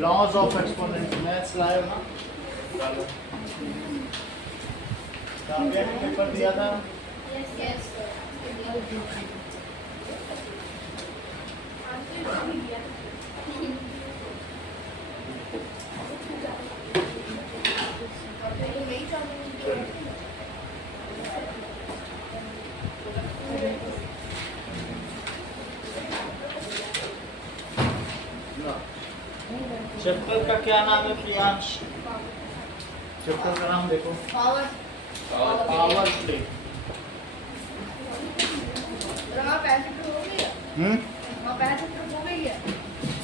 Laws of exponent maths लाए हो ना? चलो काव्या ने पेपर दिया था। चैप्टर का क्या नाम है प्रियांश? चैप्टर का नाम देखो, पावर प्ले।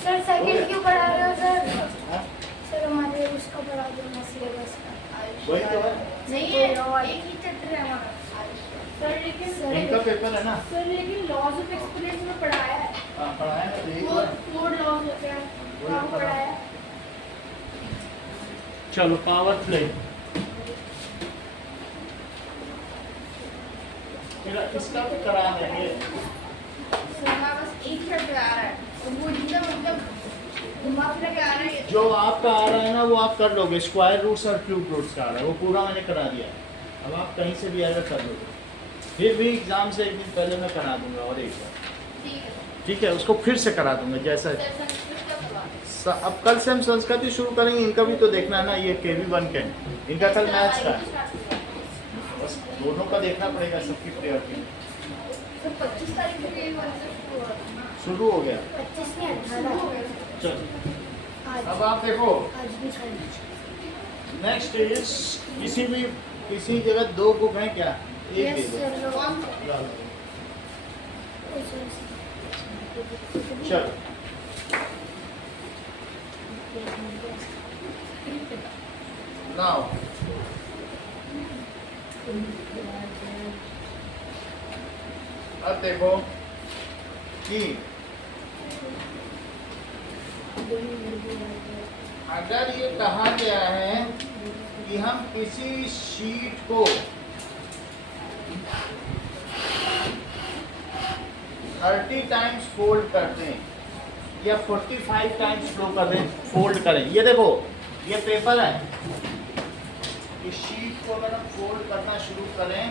सर सेकंड क्यों पढ़ा रहे हो सर? सर हमारे उसका पढ़ा दो ना सिलेबस का। वही तो है, नहीं है, एक ही चैप्टर है हमारा। सर लेकिन इनका पेपर है ना। सर लेकिन लॉज ऑफ एक्सपोनेंट में पढ़ाया है। पढ़ाया ना, तो यही तो है। फोर लॉज होते हैं, वहाँ पढ़ाया है। चलो पावर प्ले। इसका भी करा देंगे। सर हमारा बस एक चैप्टर आ रहा है और वो एकदम घुमा फिरा के आ रहा है। जो आपका आ रहा है ना वो आप कर लोगे, स्क्वायर रूट्स और क्यूब रूट्स का आ रहा है, वो पूरा मैंने करा दिया है। अब आप कहीं से भी आएगा कर लोगे, फिर भी एग्जाम से एक दिन पहले मैं करा दूंगा और एक बार, ठीक है? उसको फिर से करा दूंगा जैसा। अब कल से हम संस्कृत ही शुरू करेंगे, इनका भी तो देखना है ना। ये KV1 के इनका कल मैथ्स का है, बस दोनों का देखना पड़ेगा, सबकी प्रायोरिटी। सर 25 तारीख को ये शुरू हो गया, 25 नहीं 18 चलो आज अब आप देखो। आज भी था। नेक्स्ट इज किसी जगह दो बुक हैं क्या? एक दे दो। चलो नाउ अब देखो कि अगर ये कहा गया है कि हम किसी शीट को 30 टाइम्स फोल्ड कर दें या 45 टाइम्स फोल्ड करें। ये देखो, ये पेपर है, इस शीट को अगर हम फोल्ड करना शुरू करें,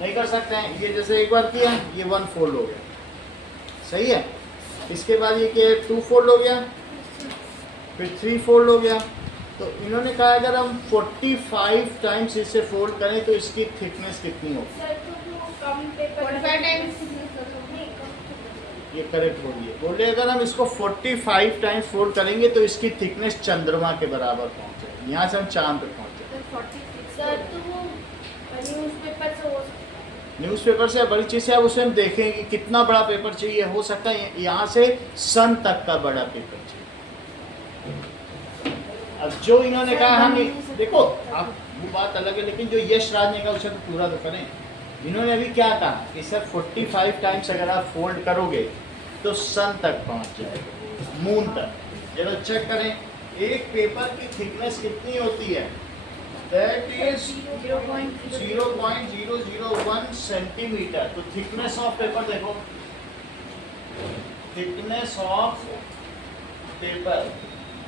नहीं कर सकते हैं। ये जैसे एक बार किया, ये 1 फोल्ड हो गया, सही है। इसके बाद ये क्या, 2 फोल्ड हो गया, फिर 3 फोल्ड हो गया। तो इन्होंने कहा अगर हम 45 टाइम्स इसे फोल्ड करें तो इसकी थिकनेस कितनी होगी? सर तो कम पेपर 45 टाइम्स ये करेक्ट बोलिए। बोले अगर हम इसको 45 टाइम्स फोल्ड करेंगे तो इसकी थिकनेस चंद्रमा के बराबर पहुंचेगी। यहाँ से हम चांद पे पहुंचे। सर तो वो न्यूज़पेपर से हो सकता न्यूज़पेपर से बड़ी चीज़ है, अब उसमें हम देखेंगे कि कितना बड़ा पेपर चाहिए। हो सकता है यहाँ से सन तक का बड़ा पेपर चाहिए। अब जो इन्होंने कहा हम देखो, अब वो बात अलग है, लेकिन जो यश राज ने कहा उसे तो पूरा तो करें। इन्होंने अभी क्या कहा कि सर 45 टाइम्स अगर आप फोल्ड करोगे तो सन तक पहुंच जाएगा, मून तक। चलो चेक करें, एक पेपर की थिकनेस कितनी होती है? That is 0.001 centimetre. तो थिकनेस ऑफ पेपर देखो, thickness of paper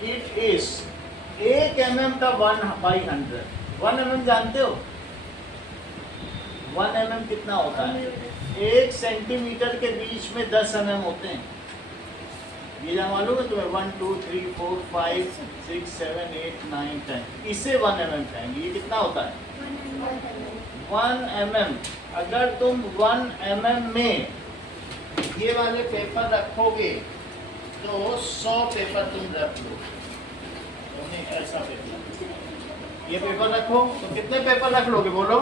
it is 1 mm का 1/100। 1 mm जानते हो? 1 mm कितना होता है? 1 सेंटीमीटर के बीच में 10 mm होते हैं। ये जान मालूम है तुम्हें? 1 2 3 4 5 6 7 8 9 10, इसे 1 mm कहेंगे। ये कितना होता है? 1 mm। अगर तुम 1 mm में ये वाले पेपर रखोगे तो 100 पेपर तुम रख लो। ऐसा पेपर, ये पेपर रखो तो कितने पेपर रख लोगे? बोलो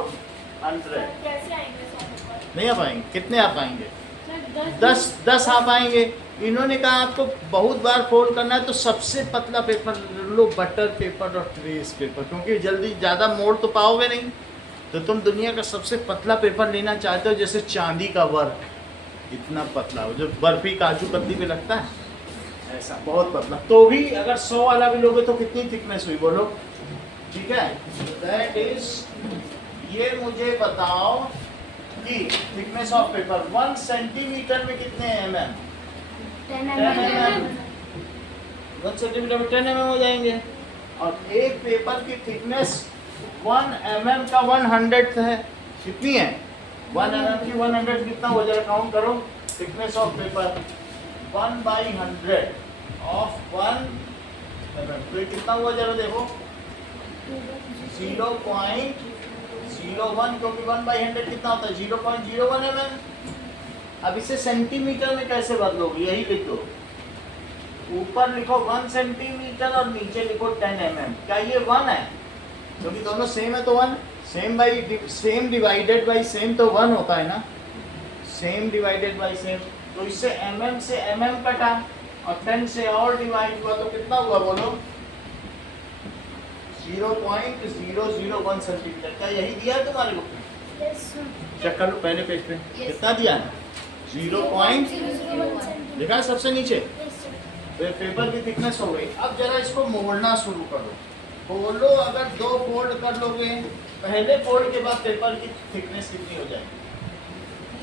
100। कैसे आएंगे सर? नहीं आ पाएंगे। कितने आ पाएंगे? 10 आ पाएंगे। इन्होंने कहा आपको बहुत बार फोल्ड करना है तो सबसे पतला पेपर लो, बटर पेपर और ट्रेस पेपर, क्योंकि जल्दी ज़्यादा मोड़ तो पाओगे नहीं। तो तुम दुनिया का सबसे पतला पेपर लेना चाहते हो, जैसे चांदी का वर्क, इतना पतला हो, जो बर्फी काजू कतली पे लगता है, ऐसा बहुत पतला। तो भी अगर 100 वाला भी लोगे तो कितनी थिकनेस हुई बोलो? ठीक है, दैट इज, ये मुझे बताओ कि थिकनेस ऑफ पेपर 1 सेंटीमीटर में कितने mm? 10 mm। 1 सेंटीमीटर में 10 mm हो जाएंगे। और एक पेपर की थिकनेस 1 mm का 100th है। कितनी है? 1 mm की 100 कितना हो जाएगा? काउंट करो। Thickness of paper 1/100 of 1 mm, तो ये कितना हुआ जरा देखो? 0.01, क्योंकि 1/100 कितना होता है? 0.01 mm। अब इसे सेंटीमीटर में कैसे बदलोगे? यही लिख दो, ऊपर लिखो 1 सेंटीमीटर और नीचे लिखो 10 mm। क्या ये 1 है? क्योंकि दोनों सेम है तो 1। सेम डिवाइडेड बाई सेम तो 1 होता है ना। सेम डिवाइडेड बाई सेम, तो इससे mm से mm कटा और 10 से और डिवाइड हुआ तो कितना हुआ बोलो? 0.001 सेंटीमीटर। क्या यही दिया है तुम्हारे को? Yes, sir. चेक कर लो पहले पेज पे। कितना दिया है? 0.001 लिखा है सबसे नीचे। Yes, sir. तो ये पेपर की थिकनेस हो गई। अब जरा इसको मोड़ना शुरू करो। खोलो, अगर 2 फोल्ड कर लोगे, पहले फोल्ड के बाद पेपर की थिकनेस कितनी हो जाएगी?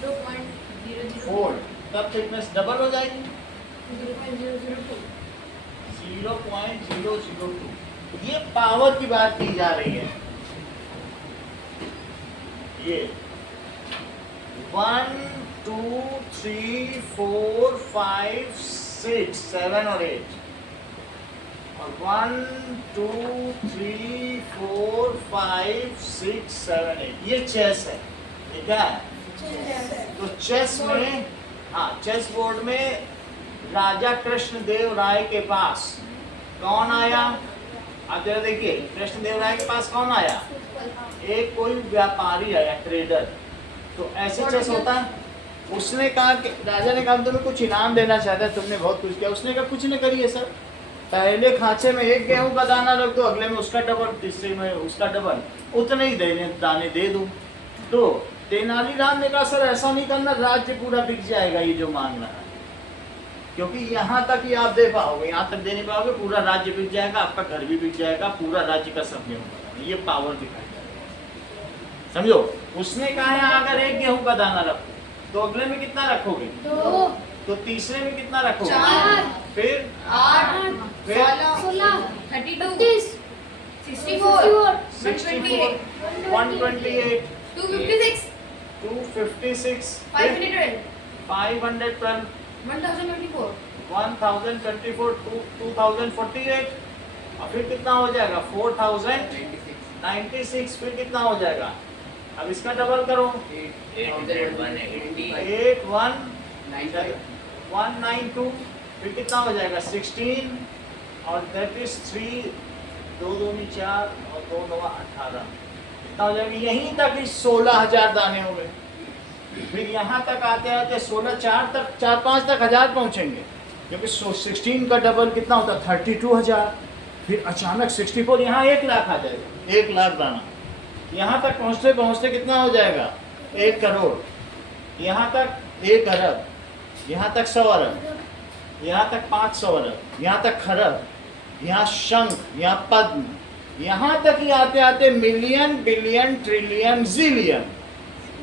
0.002 फोल्ड, तब थिकनेस डबल हो जाएगी 0.002 0.002। ये पावर की बात की जा रही है। ये 1 2 3 4 5 6 7 और 8 और 1 2 3 4 5 6 7 8 ये चेस है। ये क्या है? तो चेस में, हाँ, चेस बोर्ड में राजा कृष्णदेव राय के पास कौन आया? आप जरा देखिए, कृष्णदेव राय के पास कौन आया? एक कोई व्यापारी आया, ट्रेडर। तो ऐसे चेस होता है। उसने कहा कि राजा ने कहा तुम्हें कुछ इनाम देना चाहता है, तुमने बहुत कुछ किया। उसने कहा कुछ नहीं करिए सर, पहले खांचे में एक गेहूं का दाना रख दो, अगले में उसका डबल, तीसरे में उसका डबल, उतने ही दाने दे दो। तो तेनालीराम ने कहा सर ऐसा नहीं करना, राज्य पूरा बिक जाएगा ये जो मांग रहा है, क्योंकि यहाँ तक ही आप दे पाओगे, यहाँ तक दे नहीं पाओगे, पूरा राज्य बिक जाएगा, आपका घर भी बिक जाएगा, पूरा राज्य का सब गेहूं बनेगा। ये पावर दिखाई जाएगा, समझो। उसने कहा है अगर एक गेहूं का दाना रखो तो अगले में कितना रखोगे? 2, तो तीसरे में कितना रखोगे? 4, फिर 8, फिर 16, 32 32, 64 64 128 256 256 512 512 1024 1024 2048 और फिर कितना हो जाएगा? 4096। फिर कितना हो जाएगा? अब इसका डबल करो, 192। फिर कितना हो जाएगा? 16 और दैट इज 3 2 दूनी 4 और 2 9 18। कितना हो जाएगा? यहीं तक ही 16,000 दाने हो गए। फिर यहाँ तक आते आते 16 4 तक 4 5 तक 1000 पहुँचेंगे, क्योंकि 16 का डबल कितना होता है? 32,000। फिर अचानक 64, यहाँ 1 लाख आ जाएगा, 1 लाख दाना। यहाँ तक पहुँचते पहुँचते कितना हो जाएगा? 1 करोड़। यहाँ तक 1 अरब, यहाँ तक 100 अरब, यहाँ तक 500 अरब, यहाँ तक खरब, यहाँ शंख, यहाँ पद्म, यहाँ तक ही आते आते मिलियन बिलियन ट्रिलियन जिलियन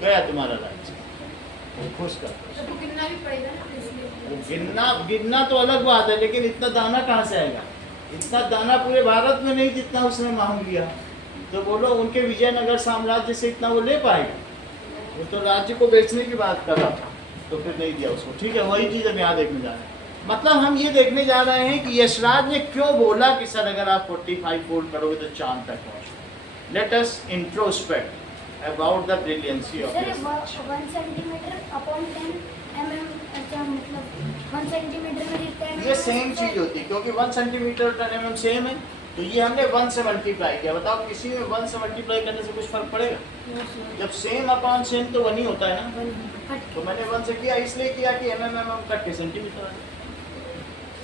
गया तुम्हारा राज्य। खुश कर, तो कितना भी पड़ेगा ना इसलिए। गिनना तो अलग बात है, लेकिन इतना दाना कहाँ से आएगा? इतना दाना पूरे भारत में नहीं जितना उसने मांग लिया। तो बोलो उनके विजयनगर साम्राज्य से इतना वो ले पाएगा? वो तो राज्य को बेचने की बात कर रहा था, तो फिर नहीं दिया उसको। ठीक है, वही चीज़ हम यहाँ देखने जा रहे हैं। मतलब हम ये देखने जा रहे हैं कि यशराज ने क्यों बोला कि सर अगर आप 45 फोल्ड करोगे तो चांद तक पहुँचोगे। Let us introspect about the brilliancy of sir this. 1 centimetre upon 10 mm, अच्छा मतलब 1 सेंटीमीटर में जितना ये सेम चीज होती है, क्योंकि 1 सेंटीमीटर 10 mm सेम है, तो ये हमने 1 से मल्टीप्लाई किया। बताओ किसी में 1 से मल्टीप्लाई करने से कुछ फर्क पड़ेगा? जब सेम अपॉन सेम तो 1 ही होता है ना। तो मैंने 1 से किया, इसलिए किया कि mm कट के सेंटीमीटर है।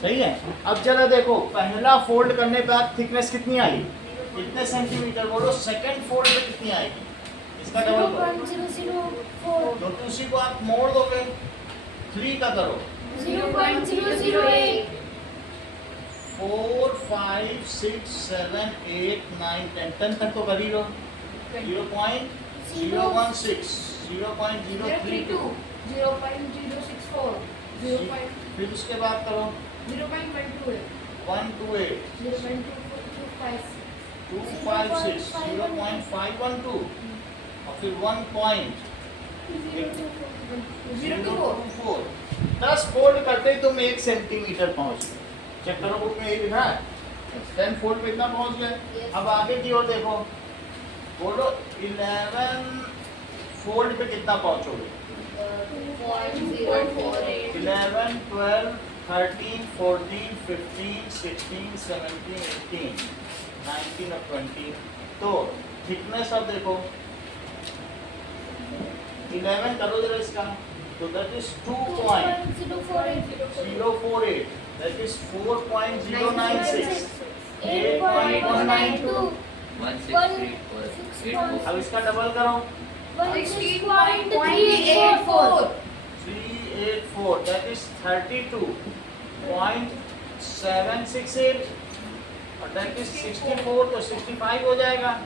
सही है। अब जरा देखो, पहला फोल्ड करने के बाद थिकनेस कितनी आई? कितने सेंटीमीटर? बोलो। सेकंड फोल्ड में कितनी आएगी? इसका डबल करो। 0.004, तो उसी को आप मोड़ दोगे, 3 का करो, 0.008, 4 5 6 7 8 9 10 10 तक तो कर ही लो। 0.016 0.032 0.064 फिर उसके बाद करो 0.12 128 256 0.512 और फिर 1.024 10 फोल्ड करते ही तुम 1 सेंटीमीटर पहुंच गए। चेक करो बुक में यही लिखा है 10 फोल्ड पे इतना पहुंच गए। अब आगे की ओर देखो, बोलो 11 फोल्ड पे कितना पहुंचोगे? 11 12 13 14 15 16 17 18 19 और 20। तो थिकनेस अब देखो 11 करो जरा इसका, तो दैट इज 2.048 दैट इज 4.096 8.192। 163 अब इसका डबल करो 16.384 384 दैट इज 32.768 और दैट इज 64 तो 65 हो जाएगा।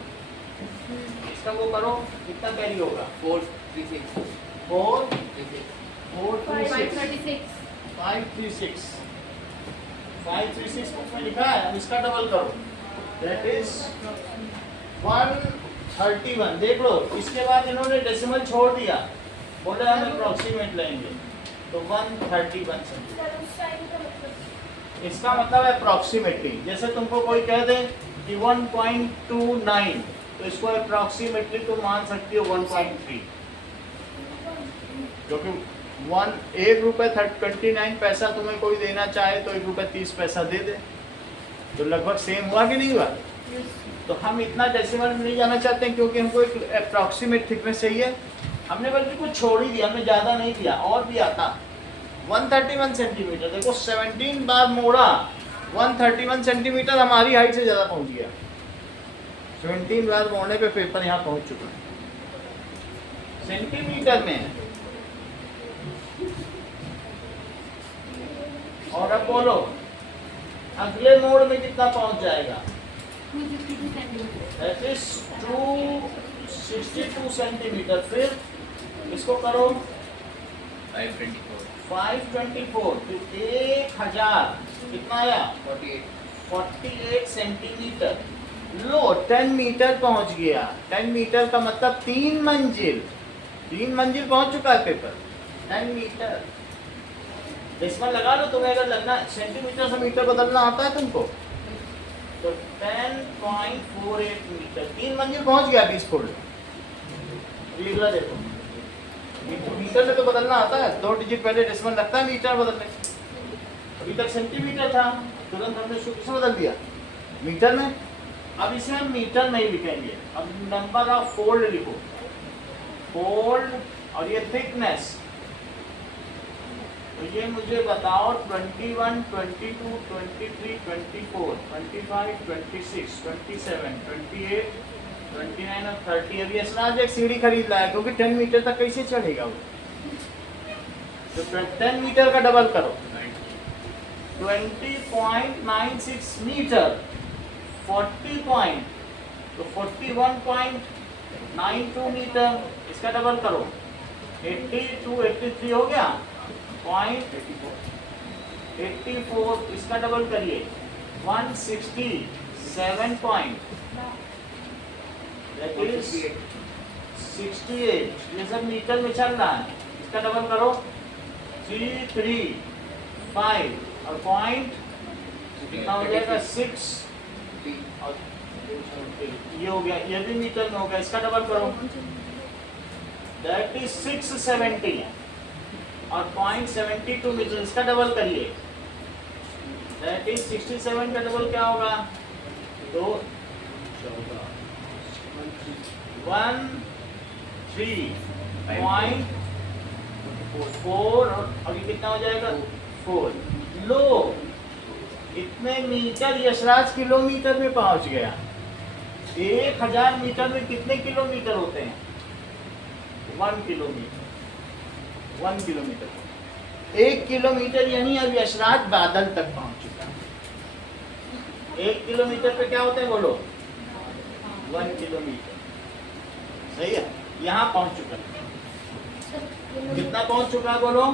इसका वो करो कितना कैरी होगा 436 4 36 536 कुछ में लिखा है। अब इसका डबल करो दैट इज 131। देख लो इसके बाद इन्होंने डेसिमल छोड़ दिया, बोले हम अप्रोक्सीमेट लेंगे तो 131 सेंटीमीटर। इसका मतलब है अप्रोक्सीमेटली। जैसे तुमको कोई कह दे कि 1.29 तो इसको अप्रोक्सीमेटली तुम मान सकती हो 1.3, क्योंकि 1 रुपये 29 पैसा तुम्हें कोई देना चाहे तो 1 रुपये 30 पैसा दे दे, तो लगभग सेम हुआ कि नहीं हुआ? तो हम इतना डेसिमल में नहीं जाना चाहते हैं क्योंकि हमको एक अप्रोक्सीमेट थिकनेस चाहिए। हमने बल्कि कुछ छोड़ ही दिया, हमने ज़्यादा नहीं दिया, और भी आता 131 सेंटीमीटर। देखो 17 बार मोड़ा 131 सेंटीमीटर हमारी हाइट से ज़्यादा पहुंच गया। 17 बार मोड़ने पे पेपर यहाँ पहुंच चुका है, सेंटीमीटर में है। और अब बोलो अगले मोड़ में कितना पहुंच जाएगा? That is 262 centimetre. फिर इसको करो 524 524 तो 1000 कितना आया? 48 48 सेंटीमीटर। लो 10 मीटर पहुंच गया। 10 मीटर का मतलब 3 मंजिल पहुंच चुका है पेपर। 10 मीटर डेसिमल लगा लो तुम्हें, अगर लगना सेंटीमीटर से मीटर बदलना आता है तुमको तो 10.48 मीटर 3 मंजिल पहुंच गया 20 फोल्ड। अगला देखो मीटर में तो बदलना आता है, 2 डिजिट पहले डेसिमल लगता है मीटर बदलने। अभी तक सेंटीमीटर था, तुरंत हमने इसको किसमें बदल दिया? मीटर में। अब इसे हम मीटर में ही लिखेंगे। अब नंबर ऑफ फोल्ड लिखो, फोल्ड और ये थिकनेस। तो ये मुझे बताओ 21 22 23 24 25 26 27 28 29 और 30। अभी असराज एक सीढ़ी खरीद लाया क्योंकि 10 मीटर तक कैसे चढ़ेगा वो, तो 10 मीटर का डबल करो 20.96 मीटर 40 पॉइंट तो 41.92 मीटर। इसका डबल करो 82 83 हो गया 0.84। इसका डबल करिए 167 पॉइंट दैट इज 68। ये सब मीटर में चल रहा है। इसका डबल करो 335 और पॉइंट कितना हो जाएगा 6 और ये हो गया, ये भी मीटर में हो गया। इसका डबल करो दैट इज 670 और 0.72 मीटर। इसका डबल करिए दैट इज 67 का डबल क्या होगा? तो 13.4 और ये कितना हो जाएगा 4। लो इतने मीटर यशराज किलोमीटर में पहुंच गया। 1000 मीटर में कितने किलोमीटर होते हैं? 1 किलोमीटर। 1 किलोमीटर 1 किलोमीटर यानी अब यशराज बादल तक पहुंच चुका है। 1 किलोमीटर पे क्या होते हैं बोलो? 1 किलोमीटर। सही है, यहाँ पहुंच चुका है। कितना पहुंच चुका है बोलो?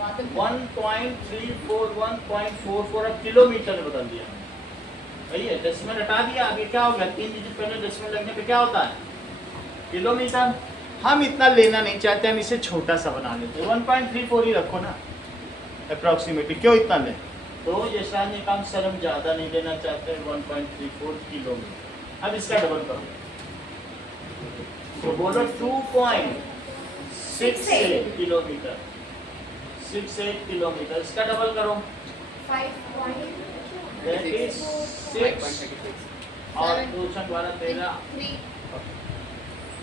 1.34 1.44 अब किलोमीटर में बदल दिया सही है, डेसिमल हटा दिया। आगे क्या हो गया, 3 डिजिट पहले डेसिमल लगने पे क्या होता है किलोमीटर। हम इतना लेना नहीं चाहते, हम इसे छोटा सा बना लेते हैं, 1.34 ही रखो ना अप्रॉक्सीमेटली, क्यों इतना लें। तो यशराज ने कहा सर हम ज़्यादा नहीं लेना चाहते, 1.34 किलोमीटर। अब इसका डबल करो तो बोलो 2.68 किलोमीटर, 68 किलोमीटर। इसका डबल करो 5 दैट इज 6 और 2 12 13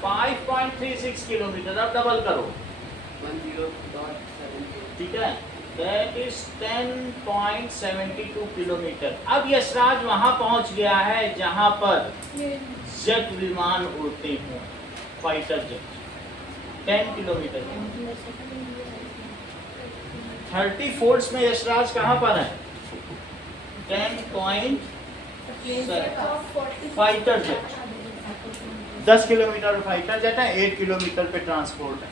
5.36 किलोमीटर। अब डबल करो 10.72 ठीक है, दैट इज 10.72 किलोमीटर। अब यशराज वहां पहुंच गया है जहां पर जेट विमान उड़ते हैं, फाइटर जेट। 10 किलोमीटर 30 फोर्स में यशराज कहां पर है 10. फाइटर जेट 10 किलोमीटर पे फाइटर जेट है, 8 किलोमीटर पे ट्रांसपोर्ट है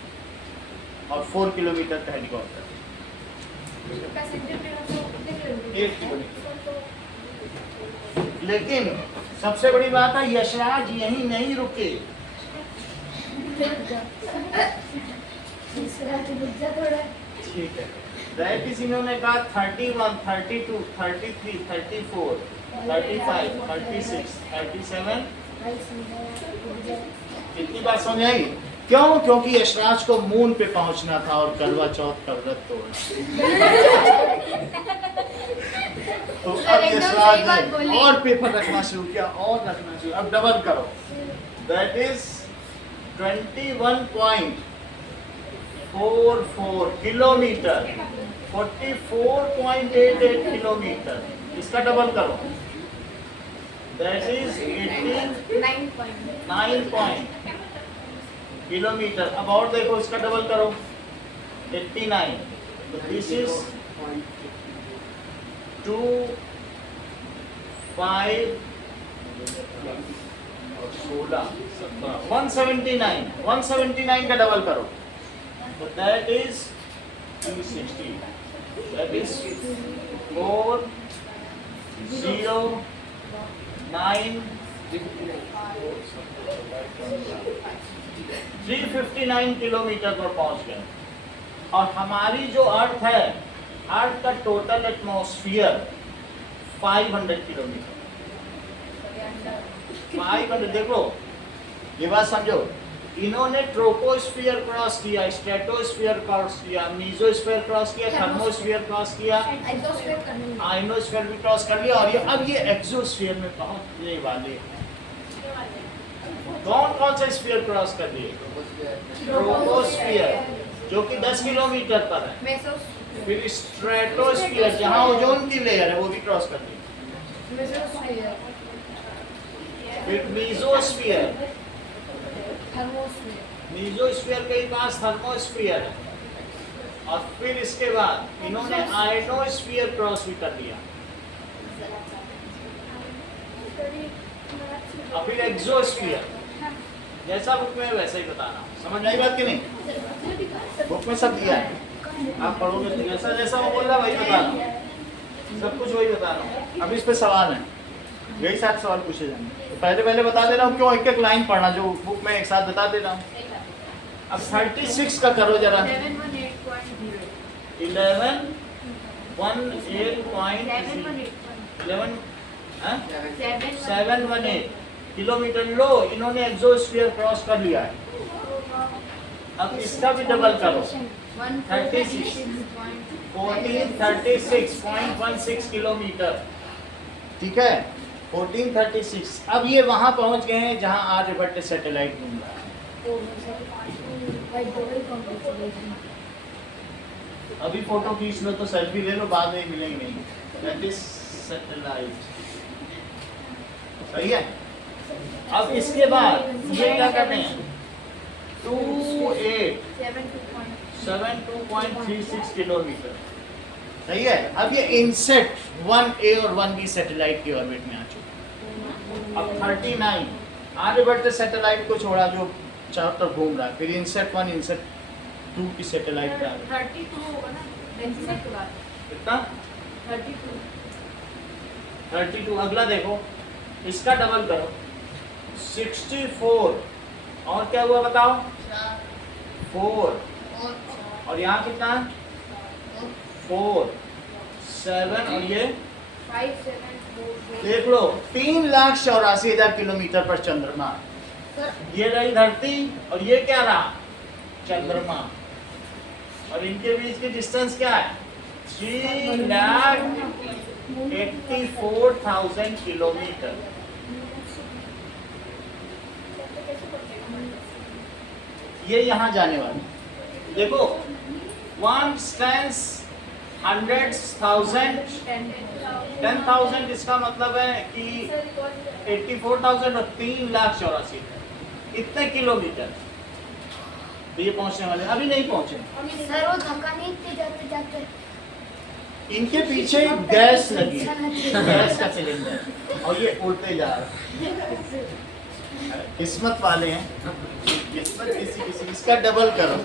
और 4 किलोमीटर पे हेलीकॉप्टर। 8 किलोमीटर। लेकिन सबसे बड़ी बात है यशराज यहीं नहीं रुके, ठीक है। दैट इज इन्होंने कहा 31 32 33 34 35 36 37। इतनी बात समझ आई क्यों, क्योंकि यशराज को मून पे पहुंचना था और करवा चौथ का व्रत तोड़ना। तो अब यशराज ने और पेपर रखना शुरू किया और रखना शुरू। अब डबल करो दैट इज 21.44 किलोमीटर, 44.88 किलोमीटर। इसका डबल करो दैट इज 89 किलोमीटर। अब और देखो इसका डबल करो 89, तो दिस इज 2 5 और 16 179 का डबल करो तो that is 260, that is 4 0 9 359 kilometre पर पहुंच गए। और हमारी जो अर्थ है, अर्थ का टोटल एटमॉस्फेयर 500 किलोमीटर। 500 देखो ये बात समझो, इन्होंने ट्रोपोस्फीयर क्रॉस किया, स्ट्रेटोस्फीयर क्रॉस किया, मीजोस्फीयर क्रॉस किया, थर्मोस्फीयर क्रॉस किया, आइनोस्फीयर भी क्रॉस कर लिया और ये अब ये एक्सोस्फीयर में पहुंचने वाले हैं। कौन कौन से स्फीयर क्रॉस कर दिए, ट्रोपोस्फीयर जो कि 10 किलोमीटर पर है, फिर स्ट्रेटोस्फीयर जहां ओजोन की लेयर है वो भी क्रॉस कर दी, फिर मीजोस्फीयर, मीजोस्फीयर के पास थर्मोस्फीयर है और फिर इसके बाद इन्होंने आयनोस्फीयर क्रॉस भी कर लिया और फिर एक्सोस्फीयर। जैसा बुक में वैसा ही बताना, समझ आई बात कि नहीं, बुक में सब दिया है, आप पढ़ोगे तो जैसा जैसा वो बोल रहा वही बताना, सब कुछ वही बताना। अब इस पे सवाल है, यही 7 सवाल पूछे जाएंगे, तो पहले बता दे रहा हूँ क्यों एक एक लाइन पढ़ना, जो बुक में एक साथ बता दे रहा हूँ। अब 36 का करो जरा, 718 किलोमीटर लो, इन्होंने एक्सोस्फीयर क्रॉस कर लिया है। अब इसका भी डबल करो 1436.16 किलोमीटर, ठीक है 1436। अब ये वहां पहुंच गए हैं जहां आर्यभट्ट सैटेलाइट घूम रहा है। अभी फोटो खींच लो तो सेल्फी ले लो, बाद में मिलेंगे नहीं। दैट इज सैटेलाइट, सही है। अब इसके बाद ये क्या करते हैं 72.36 किलोमीटर, सही है। अब ये इनसेट 1A और 1B सैटेलाइट की ऑर्बिट में आ चुका। अब 39 आर्यभट्ट सैटेलाइट को छोड़ा जो चारों तरफ घूम रहा है, फिर इनसेट 1 इनसेट 2 की सैटेलाइट पे आ गया। 32 होगा ना, कितना 32। अगला देखो, इसका डबल करो 64 और क्या हुआ बताओ 4 और यहाँ कितना 4 7 और ये 5 7 4 देख लो 3,84,000 किलोमीटर पर चंद्रमा। ये रही धरती और ये क्या रहा चंद्रमा और इनके बीच की डिस्टेंस क्या है 3,84,000 किलोमीटर। ये यहाँ जाने वाला देखो 1 stands 100,000 10,000 इसका मतलब है कि 84,000 और 3,84,000 इतने किलोमीटर तो ये पहुंचने वाले अभी नहीं पहुंचे। सर वो धक्का नहीं इतने जाते जाते इनके पीछे एक गैस लगी है, गैस का सिलेंडर और ये उड़ते जा रहा है। किस्मत वाले हैं, किस्मत किसी किसी इसका डबल करो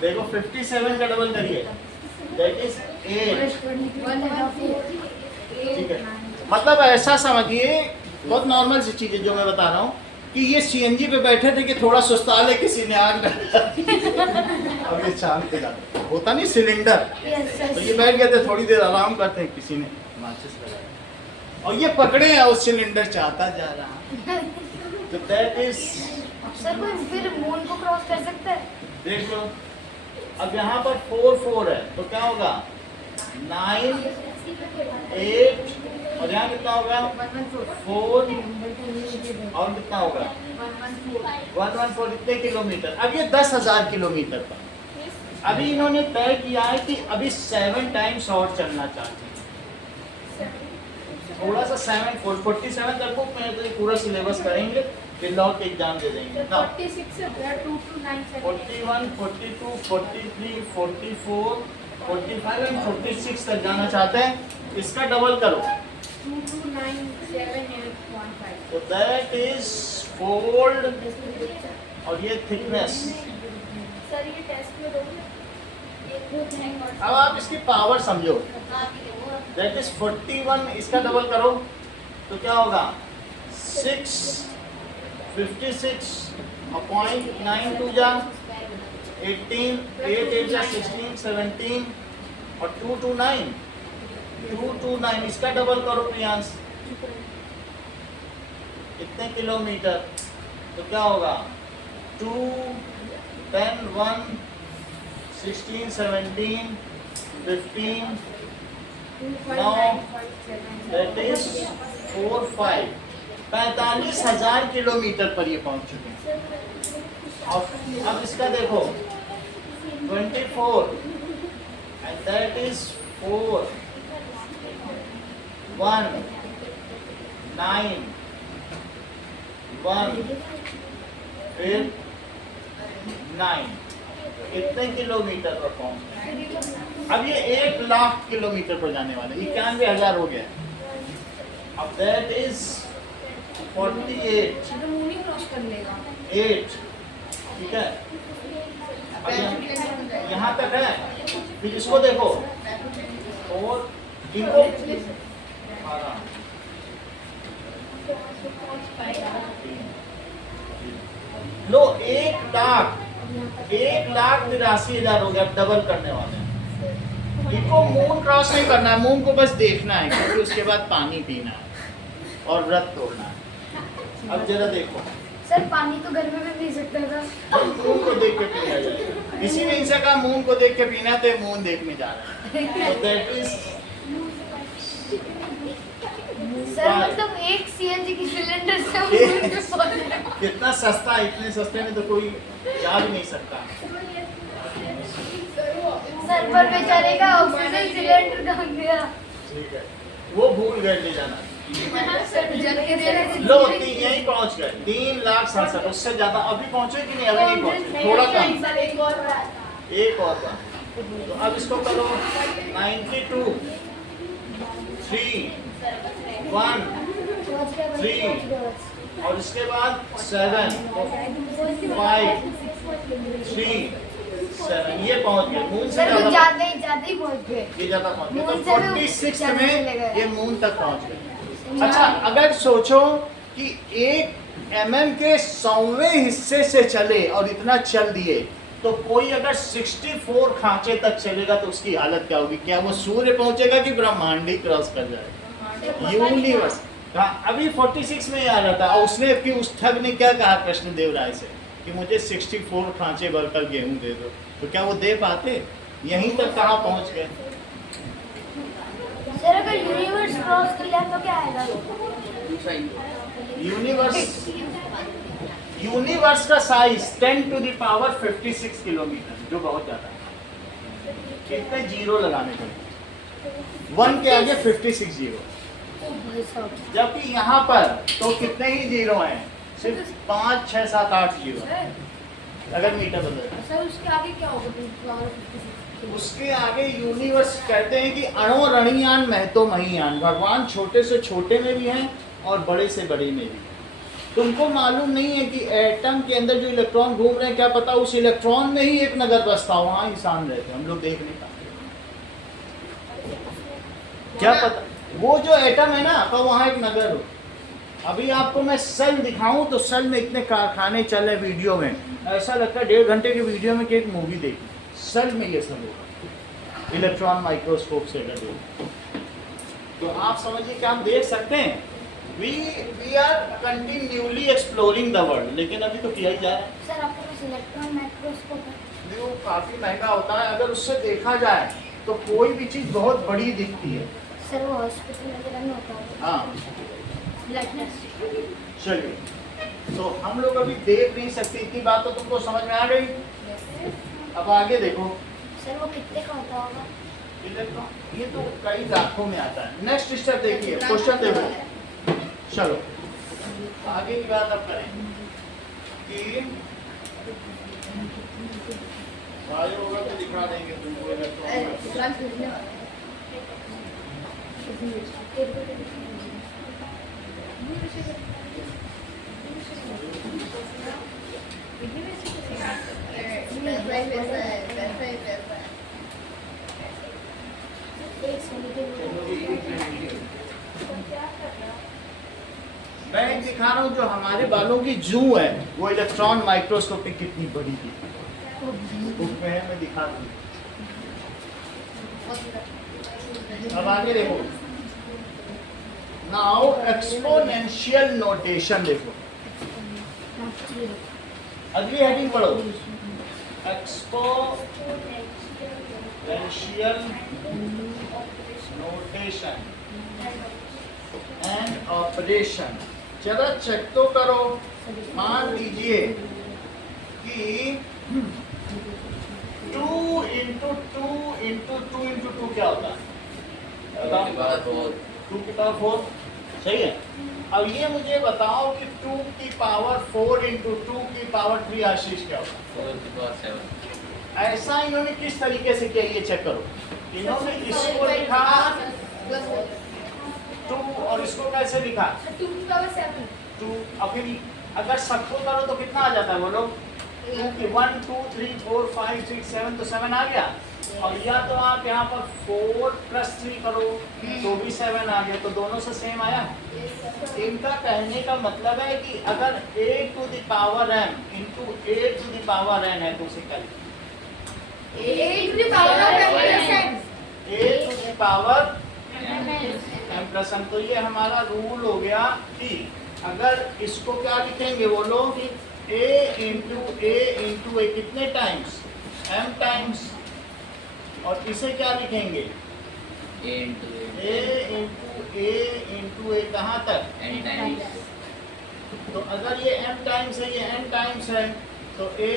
देखो 57 का डबल करिए दैट इज 8। ठीक है मतलब ऐसा समझिए बहुत नॉर्मल सी चीज है जो मैं बता रहा हूँ कि ये सीएनजी पे बैठे थे कि थोड़ा सुस्ता ले किसी ने आग डाला अब ये चांद पे जाते होता नहीं सिलेंडर तो ये बैठ गए थे थोड़ी देर आराम करते हैं किसी ने माचिस लगाया और ये पकड़े हैं उस सिलेंडर चाहता जा रहा तो दैट इज सर कोई फिर मून को क्रॉस कर सकता है देख लो अब यहाँ पर 4 है तो क्या होगा 9 8 और यहाँ कितना होगा 4 और कितना होगा 114 इतने किलोमीटर। अब ये 10,000 किलोमीटर पर अभी इन्होंने तय किया है कि अभी 7 टाइम्स और चलना चाहते हैं थोड़ा सा 47 तक को मैं तो पूरा सिलेबस करेंगे फिर लॉ के एग्जाम दे देंगे 46 से 2 to 9 41 42 43 44 45 एंड 46 तक जाना चाहते हैं इसका डबल करो 2 to 9 7 8 1 5 तो दैट इज फोल्ड और ये थिकनेस। सर ये टेस्ट में दोगे अब आप इसकी पावर समझो दैट इज 41 इसका डबल करो तो क्या होगा 6 56 अपॉइंट 9 2 जा 18 8 8 जा 16 17 और 2 to 9 2 to 9 इसका डबल करो प्रियांश इतने किलोमीटर तो क्या होगा 2 10 1 16 17 15 9 दैट इज 4 5 45,000 किलोमीटर पर ये पहुंच चुके हैं। अब इसका देखो 24 एंड दैट इज 4 1 9 1 फिर 9 इतने किलोमीटर पर पहुंच अब ये 1,00,000 किलोमीटर पर जाने वाले 91,000 हो गया। अब दैट इज 48 तो मून ही क्रॉस कर लेगा 8 ठीक है अब यहाँ तक है फिर इसको देखो और इनको लो 1,83,000 हो गया डबल करने वाले हैं। इनको मून क्रॉस नहीं करना है मून को बस देखना है क्योंकि उसके बाद पानी पीना है और व्रत तोड़ना है। अब जरा देखो सर पानी तो घर में भी पी सकता था मून को देख के पीना जाए इसी ने इनसे कहा मून को देख के पीना तो मून देखने जा रहा है तो दैट इज सर मतलब एक सीएनजी की सिलेंडर से मून पे पहुंचना कितना सस्ता है इतने सस्ते में तो कोई जा भी नहीं सकता। सर पर बेचारे का ऑक्सीजन सिलेंडर कहाँ गया ठीक है वो भूल गए ले जाना सर जल के दे रहे थे लो यही पहुंच गए 3,67,000 उससे ज्यादा अभी पहुंचे कि नहीं अभी नहीं पहुंचे थोड़ा कम सर एक और बात एक और बार तो अब इसको करो 92 3 1 3 और इसके बाद 7 5 3 रहे हैं, ये पहुंच गए मून से सर कुछ ज़्यादा, ज्यादा ही पहुंच गए। ये ज़्यादा पहुंच गए। मून तो से भी 46 ज़्यादा चले में गए। ये मून तक पहुंच गए। अच्छा, अगर सोचो कि 1 mm के 100वें हिस्से से चले और इतना चल दिए, तो कोई अगर 64 खांचे तक चलेगा तो उसकी हालत क्या होगी? क्या वो सूर्य पहुंचेगा कि ब्रह्मांड ही क्रॉस कर जाएगा? यूनिवर्स। हाँ, अभी 46 में आ रहा था और उसने कि उस ठग ने क्या कहा कृष्णदेव राय से कि मुझे 64 खांचे भरकर गेहूं दे दो, तो क्या वो दे पाते? यहीं तक कहाँ पहुंच गए? सर अगर यूनिवर्स क्रॉस कर लिया तो क्या आएगा? दूसरा यूनिवर्स का size 10 to the power 56 kilometre, जो बहुत ज्यादा है। कितने जीरो लगाने पड़े? 1 के आगे 56 जीरो, ओ भाई साहब। जबकि यहाँ पर तो कितने ही जीरो हैं? सिर्फ 5, 6, 7, 8 जीरो, अगर मीटर बदल। सर उसके आगे क्या होगा? उसके आगे यूनिवर्स कहते हैं कि अणो रणियान महतो महियान, भगवान छोटे से छोटे में भी हैं और बड़े से बड़े में भी। तुमको मालूम नहीं है कि एटम के अंदर जो इलेक्ट्रॉन घूम रहे हैं, क्या पता उस इलेक्ट्रॉन में ही एक नगर बसता हो, वहाँ इंसान रहते हैं, हम लोग देख नहीं पाते। क्या पता वो जो एटम है ना, तो वहाँ एक नगर हो। अभी आपको मैं सेल दिखाऊं तो सेल में इतने कारखाने चल रहे वीडियो में, ऐसा लगता है 1.5 घंटे के वीडियो में कि एक मूवी देखी। सेल में ये सब होगा इलेक्ट्रॉन माइक्रोस्कोप से अगर देखो तो आप समझिए कि हम देख सकते हैं। We are continuously exploring the world, लेकिन अभी तो किया ही जा रहा है। सर आपके पास इलेक्ट्रॉन माइक्रोस्कोप है? वो काफ़ी महंगा होता है, अगर उससे देखा जाए तो कोई भी चीज़ बहुत बड़ी दिखती है। सर वो हॉस्पिटल वगैरह में होता है। हाँ, ब्लड टेस्ट। चलिए, तो हम लोग अभी देख नहीं सकते, इतनी बात तो तुमको समझ में आ गई। अब आगे देखो, सर वो कितने का होता होगा? इलेक्ट्रॉन ये तो कई लाखों में आता है। नेक्स्ट स्टेप देखिए, क्वेश्चन देखो। चलो आगे की बात अब करें कि वायु होगा तो दिखा देंगे तुमको इलेक्ट्रॉन। मैं एक दिखा रहा हूँ, जो हमारे बालों की जू है वो इलेक्ट्रॉन माइक्रोस्कोप में कितनी बड़ी थी, उसमें है, मैं दिखा दूँ। अब आगे देखो, नाउ एक्सपोनेंशियल नोटेशन देखो, अगली हेडिंग पढ़ो, एक्सपोनेंशियल नोटेशन एंड ऑपरेशन। चलो चेक तो करो। मान लीजिए कि 2 into 2 into 2 into 2 क्या होता है? 2 की पावर 4, सही है। अब ये मुझे बताओ कि 2 की पावर 4 into 2 की पावर 3 आशीष क्या होगा? 4 की पावर 7। ऐसा इन्होंने किस तरीके से किया, ये चेक करो। इन्होंने इसको लिखा 2 और इसको कैसे लिखा 2। अब फिर अगर सबको करो तो कितना आ जाता है बोलो? 1 2 3 4 5 6 7, तो 7 आ गया। और या तो आप यहाँ पर 4 + 3 करो तो भी 7 आ गया, तो दोनों से सेम आया। इनका कहने का मतलब है कि अगर a to the power m into a to the power n है तो उसे क्या लिखें? a to the power m+n। तो ये हमारा रूल हो गया कि अगर इसको क्या लिखेंगे बोलो? a into a कितने टाइम्स? m times. और इसे क्या लिखेंगे? A into a कहाँ तक? n times। तो अगर ये m टाइम्स है, ये n टाइम्स है, तो a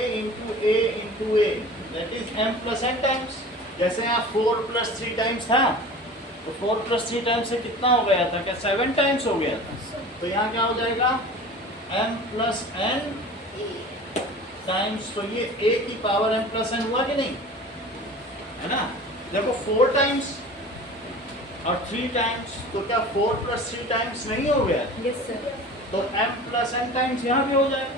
that is m+n times. जैसे यहाँ 4 + 3 टाइम्स था, तो 4 + 3 टाइम्स से कितना हो गया था? क्या 7 टाइम्स हो गया था? तो यहाँ क्या हो जाएगा? m+n times. तो ये a की पावर m+n हुआ कि नहीं, है ना? देखो 4 टाइम्स और 3 टाइम्स, तो क्या 4 + 3 टाइम्स नहीं हो गया? Yes sir. तो m+n टाइम्स यहाँ भी हो जाएगा।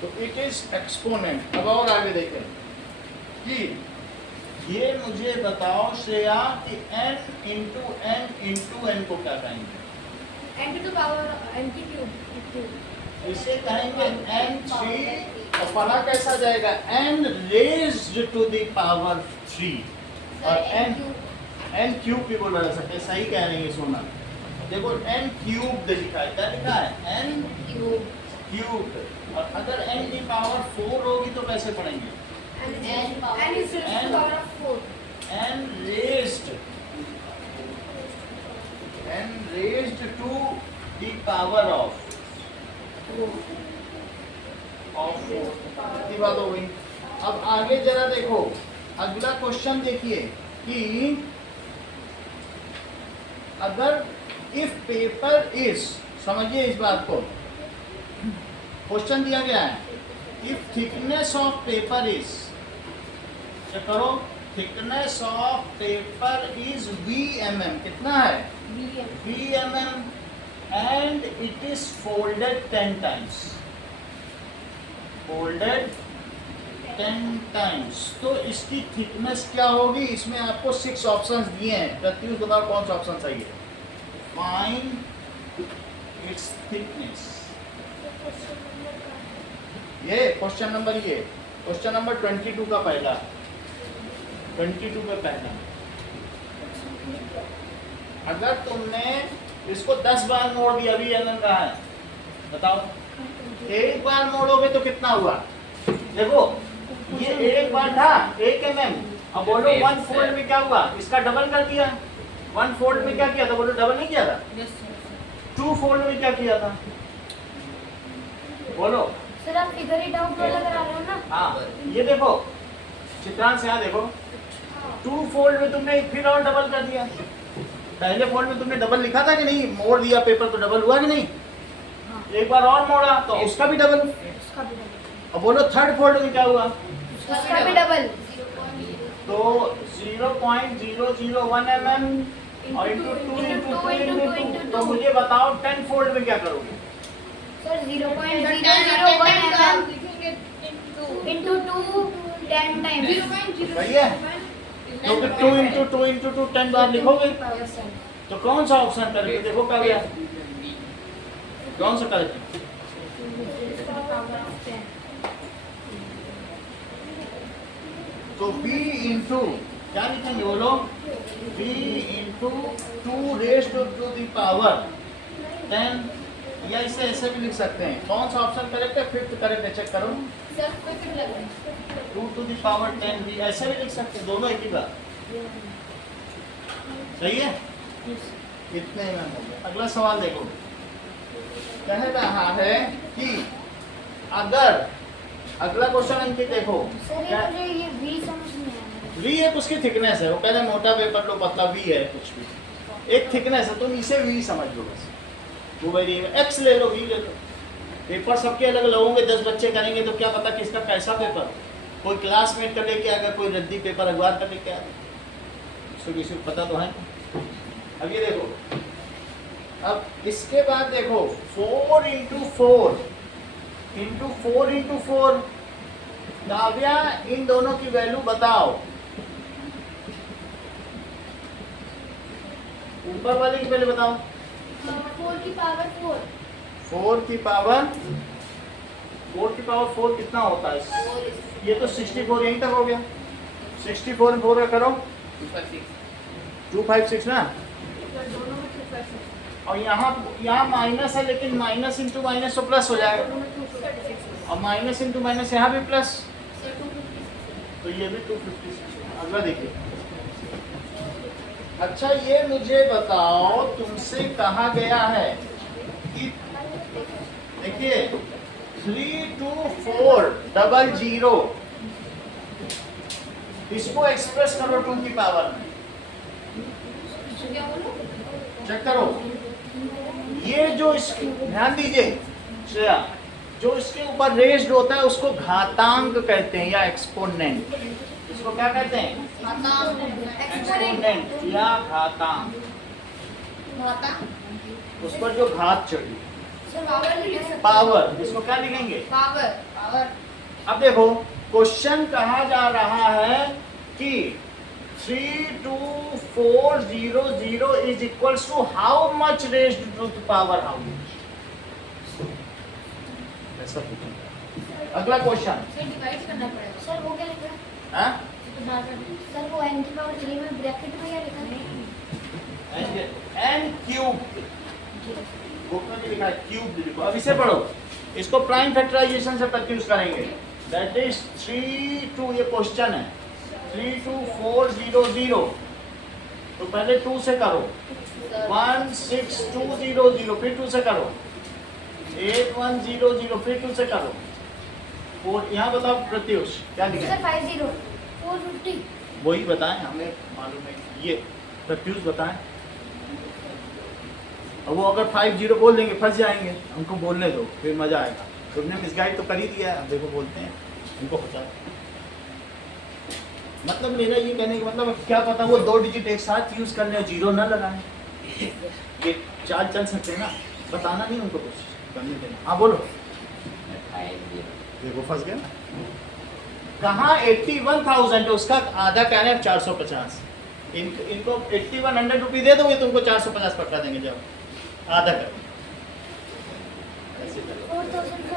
तो इट इज एक्सपोनेंट। अब और आगे देखें, कि ये मुझे बताओ श्रेया कि n इंटू n को क्या कहेंगे? n to the power n की क्यूब। इसे कहेंगे n3 और पढ़ा कैसा जाएगा? n raised to the power 3 और n क्यूब भी बोला जा सकता है, सही कह रही है सोना। देखो n क्यूब लिखा है, क्या लिखा है? n cube. और अगर n की पावर 4 होगी तो कैसे पढ़ेंगे? n is to the power of 4। n raised to the power of 4। कितनी बात हो गई? अब आगे जरा देखो, अगला क्वेश्चन देखिए कि अगर इफ पेपर इज, समझिए इस बात को, क्वेश्चन दिया गया है if thickness of paper is, check करो, thickness of paper is VMM, कितना है? VMM and it is folded 10 times, folded 10 times, तो इसकी थिकनेस क्या होगी? इसमें आपको 6 ऑप्शंस दिए हैं, प्रत्युष बताओ कौन सा ऑप्शन सही है? फाइंड इट्स थिकनेस, ये क्वेश्चन नंबर, ये क्वेश्चन नंबर 22 का पहला, 22 का पहला। अगर तुमने इसको 10 बार मोड़ दिया, अभी एमएम का है, बताओ एक बार मोड़ोगे तो कितना हुआ? देखो ये एक बार था 1 mm, अब बोलो 1 फोल्ड में क्या हुआ? इसका डबल कर दिया। 1 फोल्ड में क्या किया था? बोलो डबल नहीं किया था? 2 फोल्ड में क्या किया था? बोलो। सर आप फिगर इट आउट वाला करा रहे हो ना? हाँ, ये देखो चित्रांश, यहाँ देखो 2 फोल्ड में तुमने फिर और डबल कर दिया। पहले फोल्ड में तुमने डबल लिखा था कि नहीं? मोड़ दिया पेपर तो डबल हुआ कि नहीं? एक बार और मोड़ा तो उसका भी डबल। अब बोलो 3rd फोल्ड में क्या हुआ? उसका भी डबल। तो 0.001 mm और इंटू 2 तो मुझे बताओ 10 फोल्ड में क्या करोगे? Sir 0.001 mm into 2 10 times। सही है, क्योंकि 2 इंटू 2 10 बार लिखोगे तो कौन सा ऑप्शन करेंगे? देखो क्या गया, कौन सा करेंगे? तो b इंटू क्या लिखेंगे? बोलो b into 2 raised to the power 10, या इसे ऐसे भी लिख सकते हैं। कौन सा ऑप्शन करेक्ट है? 5th करेक्ट है, चेक करो। 2 टू द पावर 10 भी ऐसे भी लिख सकते हैं, दोनों एक ही बात। सही है, इतने में हो गया। अगला सवाल देखो, कह रहा है कि अगर, अगला क्वेश्चन अंकित देखो, सर ये मुझे ये V समझ नहीं आया। V एक उसकी थिकनेस है, वो कहते हैं मोटा पेपर लो पतला, V है कुछ भी एक थिकनेस है, तुम इसे V समझ लो बस। वो भाई X ले लो, V ले लो, पेपर सबके अलग अलग होंगे, 10 बच्चे करेंगे तो क्या पता किसका कैसा पेपर। कोई क्लासमेट का लेके आ गया, कोई रद्दी पेपर अखबार का लेके आ गया, उसको किसी को पता तो है। अब ये देखो, अब इसके बाद देखो 4 इंटू 4 इंटू 4 काव्या, इन दोनों की वैल्यू बताओ। ऊपर वाले की पहले बताओ। 4 की पावर 4। 4 की पावर 4 कितना होता है? ये तो 64 यहीं तक हो गया। 64 में 4 करो 256 ना। और यहाँ माइनस है, लेकिन माइनस इंटू माइनस तो प्लस हो जाएगा, और माइनस इंटू माइनस यहाँ भी प्लस, तो ये भी 256। अगला देखिए। अच्छा ये मुझे बताओ, तुमसे कहा गया है कि देखिए 32400 इसको एक्सप्रेस करो 2 की पावर में। चेक करो, ये जो ध्यान दीजिए श्रेया, जो इसके ऊपर रेज्ड होता है उसको घातांक कहते हैं या एक्सपोनेंट। इसको क्या कहते हैं? एक्सपोनेंट या घातांक। उस पर जो घात चढ़ी, पावर, इसको क्या लिखेंगे? पावर। अब देखो क्वेश्चन कहा जा रहा है कि 32400 is equals to how much raised to the power how much, ऐसा पूछेंगे। अगला क्वेश्चन, डिवाइड करना पड़ेगा। सर वो क्या लिखा है? हाँ सर वो n की पावर 3 में ब्रैकेट में क्या लिखा है? n क्यूब, बुक में भी लिखा है क्यूब लिखो। अब इसे पढ़ो, इसको प्राइम फैक्टराइजेशन से परफ्यूज करेंगे। दैट इज 32, ये क्वेश्चन है 32400, तो पहले 2 से करो, 16200, फिर 2 से करो, 8100, फिर 2 से करो, और यहाँ बताओ प्रत्युष क्या लिखा सर है? 50 450 वही बताएं, हमें मालूम है। ये प्रत्युष बताएं। अब वो अगर 50 बोल देंगे फंस जाएंगे, हमको बोलने दो फिर मजा आएगा। तुमने मिसगाइड तो कर ही दिया है, अब देखो बोलते हैं उनको पता है। मतलब मेरा ये कहने का मतलब क्या पता वो 2 डिजिट एक साथ यूज करने और जीरो ना लगाएं, ये चाल चल सकते हैं ना, बताना नहीं उनको, कुछ करने देना। हाँ बोलो, 50 देखो फंस गया ना। कहाँ 81,000 है, उसका आधा क्या है 450। इनको 8100 रुपये दे दोगे तुमको 450 पक्का देंगे, जाओ आधा करो, ऐसे करो। 4500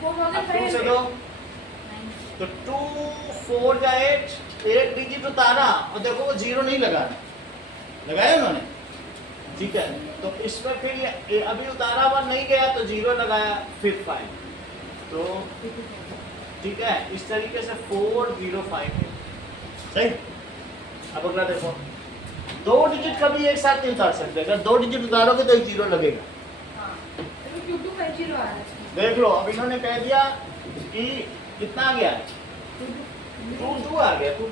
अब 2 से दो तो 2 4 या 8, एक डिजिट उतारा और देखो वो जीरो नहीं लगाया उन्होंने, ठीक है। तो इसमें फिर अभी उतारा हुआ नहीं गया तो जीरो लगाया, फिर 5, तो ठीक है। इस तरीके से 405 है, सही। अब अगला देखो, 2 डिजिट कभी एक साथ नहीं उतार सकते, अगर 2 डिजिट उतारोगे तो एक जीरो लगेगा। देख लो, अब इन्होंने कह दिया कि कितना आ गया, 2 आ गया, 2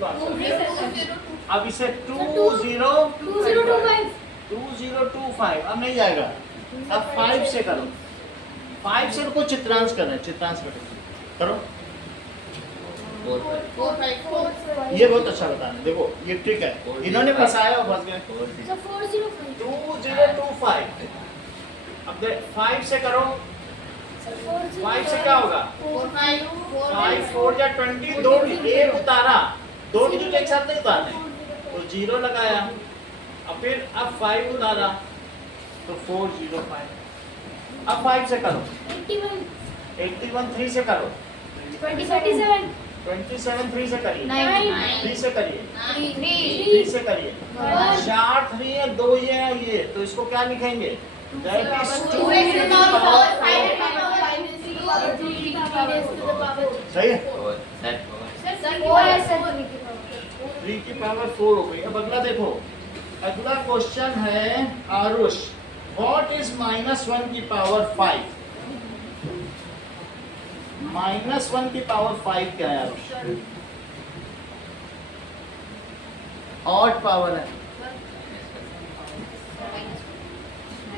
अब इसे 2025 अब नहीं जाएगा। अब 5 से करो, 5 से को चित्रांश करना है, चित्रांश करो। 45 ये बहुत अच्छा बताना, देखो ये ट्रिक है, इन्होंने फंसाया और फंस गए। 2025, अब 5 से करो, 5 से क्या होगा, 5 4 या 20, 2 एक उतारा, 2 डिजिट एक साथ नहीं उतारने, तो जीरो लगाया। अब फिर अब 5 उतारा तो 405। अब 5 से करो, 81 3 से करो, 27 3 से करिए, 3 से करिए, 3 से करिए, 4 3 है, 2 ये है, ये तो इसको क्या लिखेंगे, दैट इज 2 सही है, 3 की पावर 4 हो गई। अब अगला देखो, अगला क्वेश्चन है आरुष, व्हाट इज -1 की पावर 5? -1 की पावर 5 क्या है आरुष? ऑड पावर है,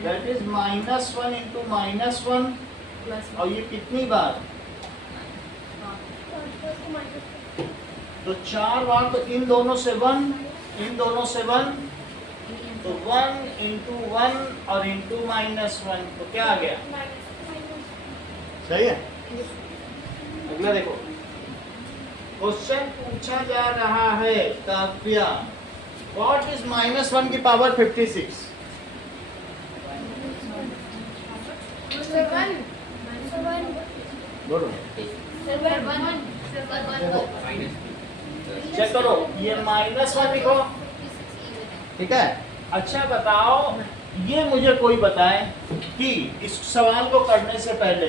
दैट इज -1 इंटू -1, और ये कितनी बार, तो 4 बार, तो इन दोनों से 1, इन दोनों से 1, तो 1 इंटू 1 और इंटू -1, तो क्या आ गया, सही है। अगला देखो, क्वेश्चन पूछा जा रहा है काव्या, व्हाट इज -1 की पावर 56? बोलो, चेक करो, ये -1 लिखो, ठीक है। अच्छा बताओ, ये मुझे कोई बताए कि इस सवाल को करने से पहले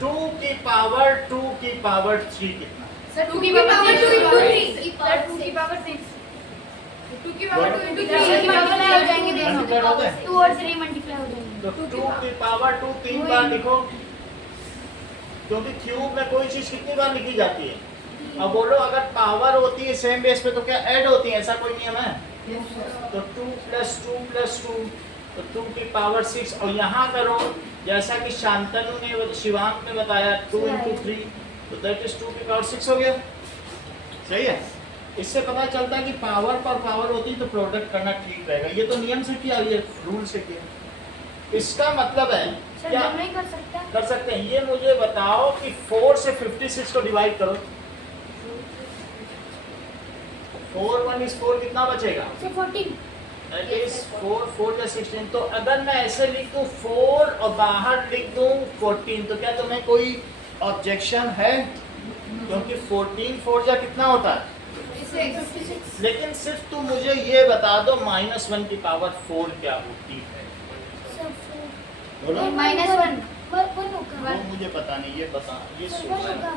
2 की पावर 3 कितना? सर 2 की पावर 2 into 3, सर 2 की पावर 6, 2 की पावर 2 into 3 की पावर हो जाएंगे दोनों, 2 और 3 मल्टीप्लाई हो जाएंगे। तो 2 की पावर 2 3 बार लिखो, क्योंकि क्यूब में कोई चीज कितनी बार लिखी जाती है। अब बोलो, अगर पावर होती है सेम बेस पे तो क्या ऐड होती है, ऐसा कोई नियम है? तो 2 + 2 + 2, तो 2 की पावर 6, और यहाँ करो जैसा कि शांतनु ने शिवांक ने बताया 2 into 3, तो दैट इज 2 की पावर 6 हो गया, सही है। इससे पता चलता है कि पावर पर पावर होती है तो प्रोडक्ट करना ठीक रहेगा। ये तो नियम से किया, ये रूल से किया। इसका मतलब है सर क्या, दोनों ही कर सकता है? कर सकते हैं। ये मुझे बताओ कि 4 से 56 को डिवाइड करो। 4 1 is 4 कितना बचेगा? सर 14 दैट इज 4 4 या 16। तो अगर मैं ऐसे लिख दूं 4 और बाहर लिख दूं 14 तो क्या तुम्हें कोई ऑब्जेक्शन है? क्योंकि 14 4 या कितना होता है? 56 लेकिन सिर्फ तुम मुझे ये बता दो -1 की पावर 4 क्या होती है? सर बोलो। -1 वन होगा वो मुझे पता नहीं, ये बता, ये सर सोच। वन होगा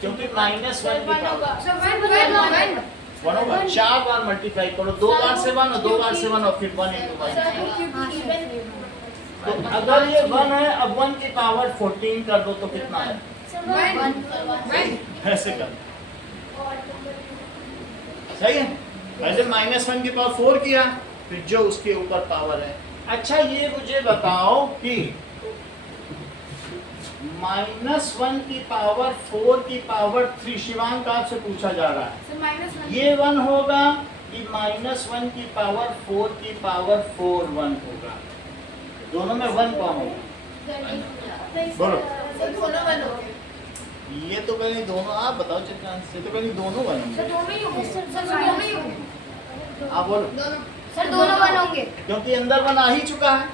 क्योंकि -1 की पावर सर 1 1 होगा। 4 बार मल्टीप्लाई करो, 2 बार से 1 और 2 बार से 1 और फिर 1 into 1। तो अगर ये 1 है, अब 1 की पावर 14 कर दो तो कितना है? सर 1 ऐसे कर, सही है। ऐसे -1 की पावर 4 किया, फिर जो उसके ऊपर पावर है। अच्छा ये मुझे बताओ कि -1 की पावर 4 की पावर 3, शिवांक आपसे पूछा जा रहा है, सर ये 1 होगा कि -1 की पावर 4 की पावर 4 1 होगा? दोनों में 1 कौन होगा? बोलो। दोनों 1 हो गए। ये तो कहीं दोनों, आप बताओ चित्रांश से, तो कहीं दोनों 1 सर होंगे। दोनों ही होंगे। सर सर दोनों ही होंगे। आप बोलो। सर दोनों 1 होंगे। क्योंकि अंदर 1 आ ही चुका है।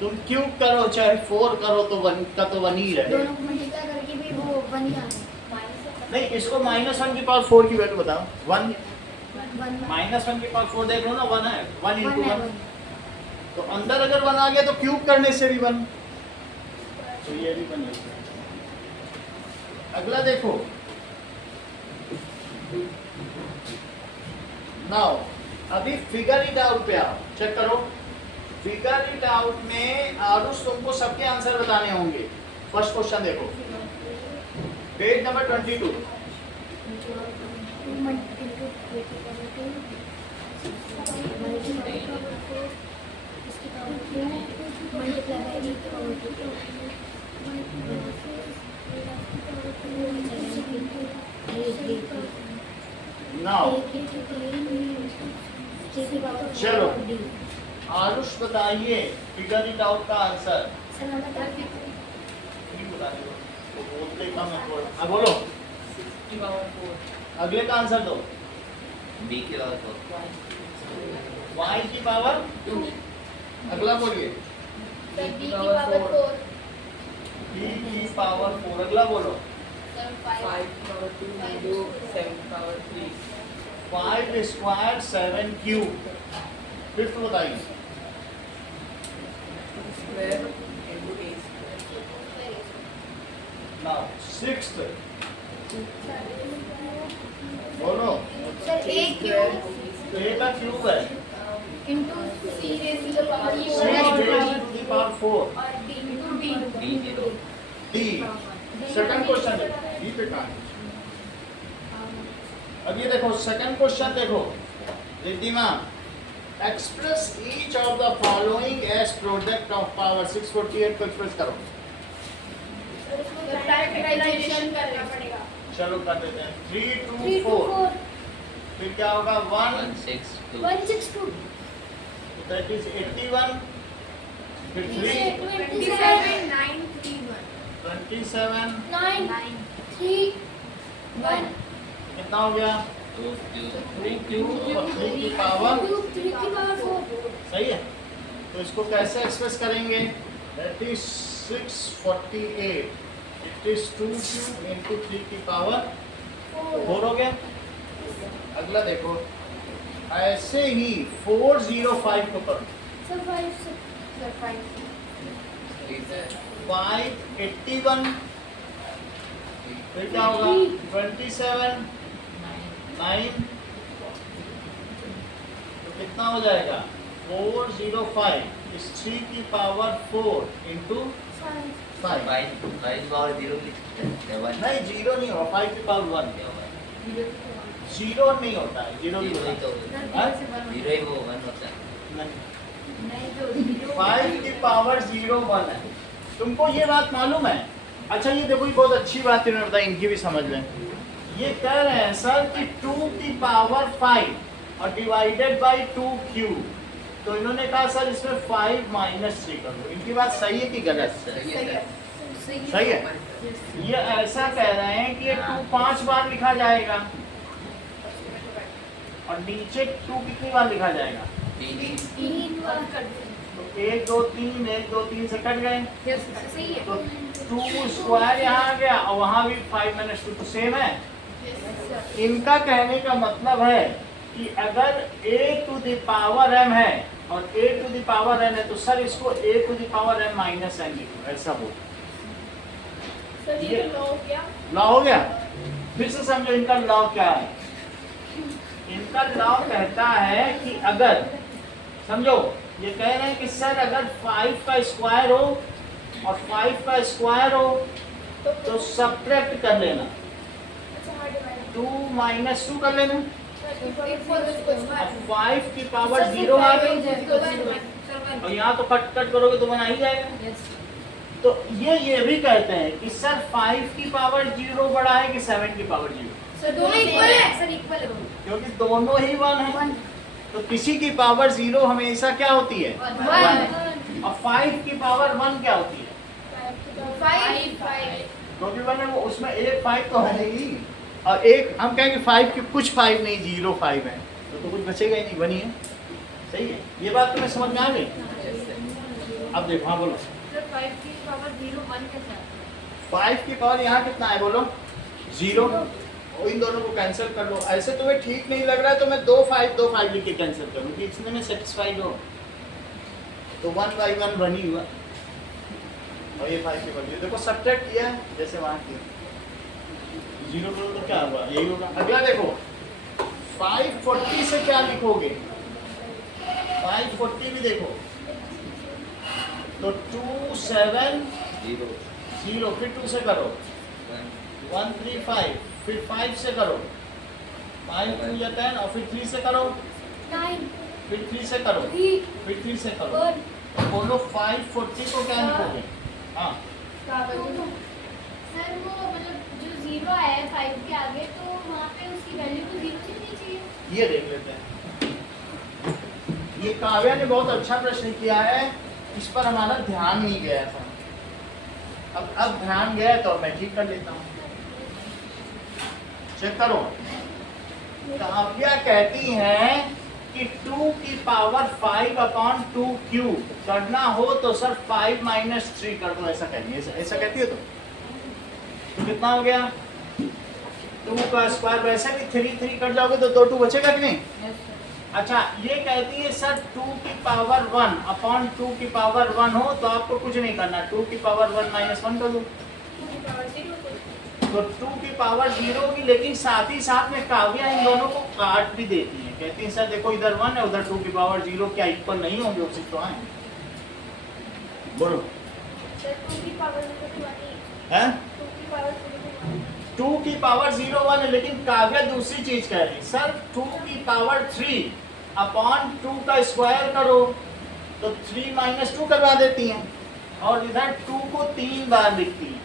तुम क्यूब करो चाहे 4 करो तो 1 का तो 1 ही रहे। दोनों को मल्टीप्लाई करके भी वो बन ही आ रहा है नहीं, इसको -1 की पावर 4 की वैल्यू बताओ। 1 1 -1 की पावर 4 देख लो ना, 1 है, 1 into 1। 1 तो अंदर अगर 1 आ गया तो क्यूब करने से भी 1, तो ये भी 1 है। अगला देखो, नाउ अभी फिगर इट आउट पे आओ, चेक करो। फिगर इट आउट में आरुष तुमको सबके आंसर बताने होंगे। फर्स्ट क्वेश्चन देखो, पेज नंबर 22। नाउ चलो आरुष बताइए फिगर इट आउट का आंसर। नहीं बता रहे हो, तो बोलते कम है थोड़ा। हाँ बोलो, अगले का आंसर दो। बी की बात हो y की पावर 2। अगला बोलिए, सर b की पावर 4। b की पावर 4। अगला बोलो, sir 5 5 power 2 into 7 power 3 5 square 7 cube. Fifth बताइए, square into a square. Now sixth बोलो। सर a क्यूब a का क्यूब है into c raised to the power 4 6 raised to the power 4 और d into d। B zero d। Second question देखो, d पे कहां है? अब ये देखो सेकंड क्वेश्चन देखो, Riddhima, express each of the following as product of power 648 को एक्सप्रेस करो। फैक्टराइजेशन करना पड़ेगा। चलो कर देते हैं, 3 2 3 to 4, 4 फिर क्या होगा 1, 162 162 दैट इज 81, फिर 3 27 9 3 27, 9 3 1 कितना हो गया? 2 क्यूब 3 क्यूब और 3 की पावर, 3 की पावर 4 सही है। तो इसको कैसे एक्सप्रेस करेंगे? That is 648, it is 2 cube into 3 की पावर 4 हो गया। अगला देखो, ऐसे ही 405 को करो, सर 5 सर 5 581, फिर क्या होगा 27 9, तो कितना हो जाएगा 405 इस 3 की पावर 4 इंटू 5। 5 पावर 0 लिखते हैं क्या बात नहीं जीरो नहीं होगा, 5 की पावर 1 क्या बात जीरो नहीं होता है, जीरो भी जीरो होता ही तो है। हाँ? जीरो ही वो 1 होता है नहीं, नहीं तो 5 की पावर 0 1 है। तुमको ये बात मालूम है? अच्छा ये देखो, ये बहुत अच्छी बात इन्होंने बताई, इनकी भी समझ लें। ये कह रहे हैं सर कि 2 की पावर 5 और डिवाइडेड बाय 2 क्यूब, तो इन्होंने कहा सर इसमें 5 - 3 कर दो। इनकी बात सही है कि गलत? सही है सर सही है। ये ऐसा कह रहे हैं कि ये 2 5 बार लिखा जाएगा और नीचे 2 कितनी बार लिखा जाएगा? 3 बार तो 1 2 3 1 2 3 से कट गए, सही है। तो 2 स्क्वायर यहाँ आ गया और वहाँ भी 5 - 2 तो सेम है। इनका कहने का मतलब है कि अगर a to the power m है और a to the power n है तो सर इसको a to the power m - n लिखो, ऐसा बोल। सर ये लॉ क्या? लॉ हो गया। फिर से समझो इनका लॉ क्या है। इनका लॉ कहता है कि अगर, समझो ये कह रहे हैं कि सर अगर 5 का स्क्वायर हो और 5 का स्क्वायर हो तो सब्ट्रैक्ट कर लेना, 2 - 2 कर लेना। अब 5 की पावर 0 आ गई और यहाँ तो कट कट करोगे तो बना ही जाएगा। तो ये भी कहते हैं कि सर 5 की पावर 0 बड़ा है कि 7 की पावर 0, सर दोनों इक्वल है। सर इक्वल है क्योंकि दोनों ही 1 है। तो किसी की पावर 0 हमेशा क्या होती है? 1। और 5 की पावर 1 क्या होती है? 5 क्योंकि 1 है वो, उसमें एक 5 तो है ही और एक हम कहेंगे 5 की कुछ 5 नहीं 0 5 है तो कुछ बचेगा ही नहीं, बनी है। सही है, ये बात तुम्हें समझ में आ गई? अब देखो, हाँ बोलो। सर 5 की पावर 0 1 कैसे आता है? 5 की पावर यहाँ कितना है बोलो? 0। इन दोनों को कैंसिल कर लो। ऐसे तुम्हें ठीक नहीं लग रहा है तो मैं 2 5 लिख के कैंसिल करूँ कि इसमें मैं सेटिस्फाइड हो। तो 1/1 बन ही हुआ और ये 5 की वैल्यू देखो सब्ट्रैक्ट किया है जैसे वहाँ किया। 0 करो तो क्या हुआ? यही होगा। अगला देखो 540 से क्या लिखोगे? 540 भी देखो तो 2 7 0 फिर 2 से करो 1 3 5 फिर 5 से करो 5 2 या 10 और फिर 3 से करो 9 फिर 3 से करो 3 फिर 3 से करो। 1 तो बोलो 540 को क्या लिखोगे? हाँ सर वो मतलब जो 0 है 5 के आगे तो वहाँ पे उसकी वैल्यू तो 0 होनी चाहिए। ये देख लेते हैं। ये काव्या ने बहुत अच्छा प्रश्न किया है, इस पर हमारा ध्यान नहीं गया था। अब ध्यान गया तो मैं ठीक कर लेता हूँ। चेक करो, काव्या कहती है कि 2 की पावर 5/2 क्यूब करना हो तो सर 5 - 3 कर दो, ऐसा कहती है। ऐसा कहती है तो कितना हो गया? 2 का स्क्वायर वैसे भी 3 3 कट जाओगे तो 2 2 बचेगा कि नहीं? अच्छा, ये कहती है सर 2 की पावर 1/2 की पावर 1 हो तो आपको कुछ नहीं करना, 2 की पावर 1 - 1 कर दो तो 2 की पावर 0 होगी। लेकिन साथ ही साथ में काव्या इन दोनों को काट भी देती है, कहती है सर देखो इधर 1 है उधर 2 की पावर 0, क्या इक्वल नहीं होंगे? उसी तो है। बोलो सर 2 की पावर 0 है 2 की पावर 0 2 की पावर 0 1 है। लेकिन काव्या दूसरी चीज कह रही है सर 2 की पावर 3/2 का स्क्वायर करो तो 3 - 2 करवा देती हैं और इधर 2 को 3 बार लिखती हैं